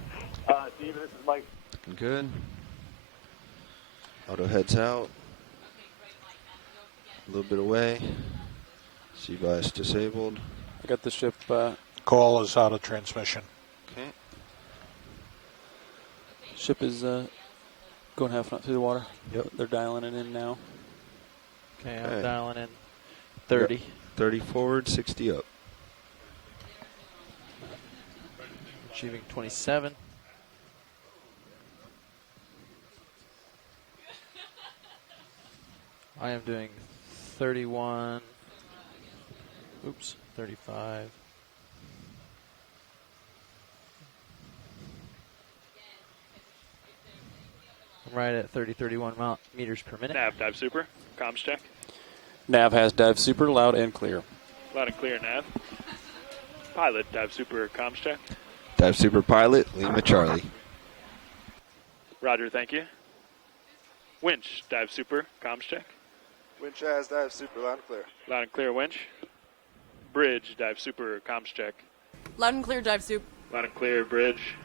Steve, this is Mike. Looking good. Auto heads out. A little bit away. Sea bias disabled. I got the ship. Call is out of transmission. Okay. Ship is going half knot through the water. Yep. They're dialing it in now. Okay, I'm dialing in 30. Yep. 30 forward, 60 up. Achieving 27. I am doing 31. Oops, 35. I'm right at 31 meters per minute. Nav, dive super. Comms check. Nav has dive super, loud and clear. Loud and clear, Nav. Pilot, dive super, comms check. Dive super pilot, Lima Charlie. Roger, thank you. Winch, dive super, comms check. Winch has dive super, loud and clear. Loud and clear, winch. Bridge, dive super, comms check. Loud and clear, dive soup. Loud and clear, bridge.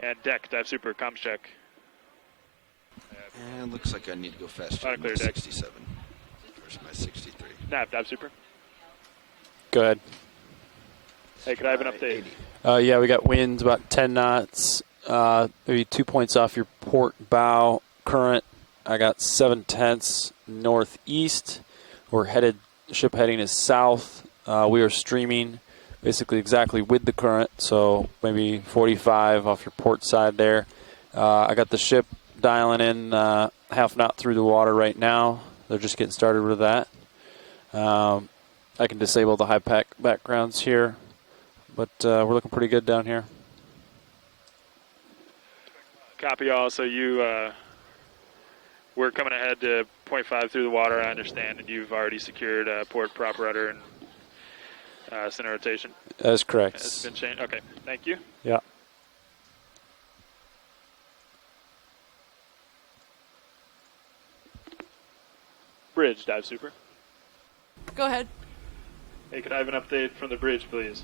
And deck, dive super, comms check. And looks like I need to go faster. Loud and clear, than my deck. 67 versus my 63. Nav, dive super. Go ahead. Hey, could I have an update? Yeah, we got winds about 10 knots, maybe 2 points off your port bow. Current, I got 7/10 northeast. We're headed, ship heading is south. We are streaming basically exactly with the current, so maybe 45 off your port side there. I got the ship dialing in half knot through the water right now. They're just getting started with that. I can disable the high pack backgrounds here, but we're looking pretty good down here. Copy all. So we're coming ahead to 0.5 through the water, I understand, and you've already secured port prop rudder and center rotation. That's correct. It's been changed. Okay, thank you. Yeah. Bridge, dive super. Go ahead. Hey, could I have an update from the bridge, please?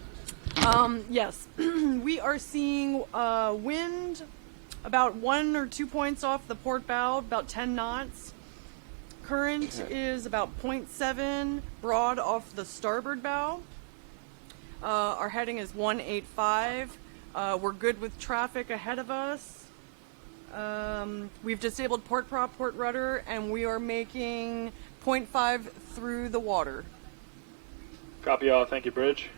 Yes. We are seeing wind about 1 or 2 points off the port bow, about 10 knots. Current is about 0.7 broad off the starboard bow. Our heading is 185. We're good with traffic ahead of us. We've disabled port prop, port rudder, and we are making 0.5 through the water. Copy all. Thank you, bridge.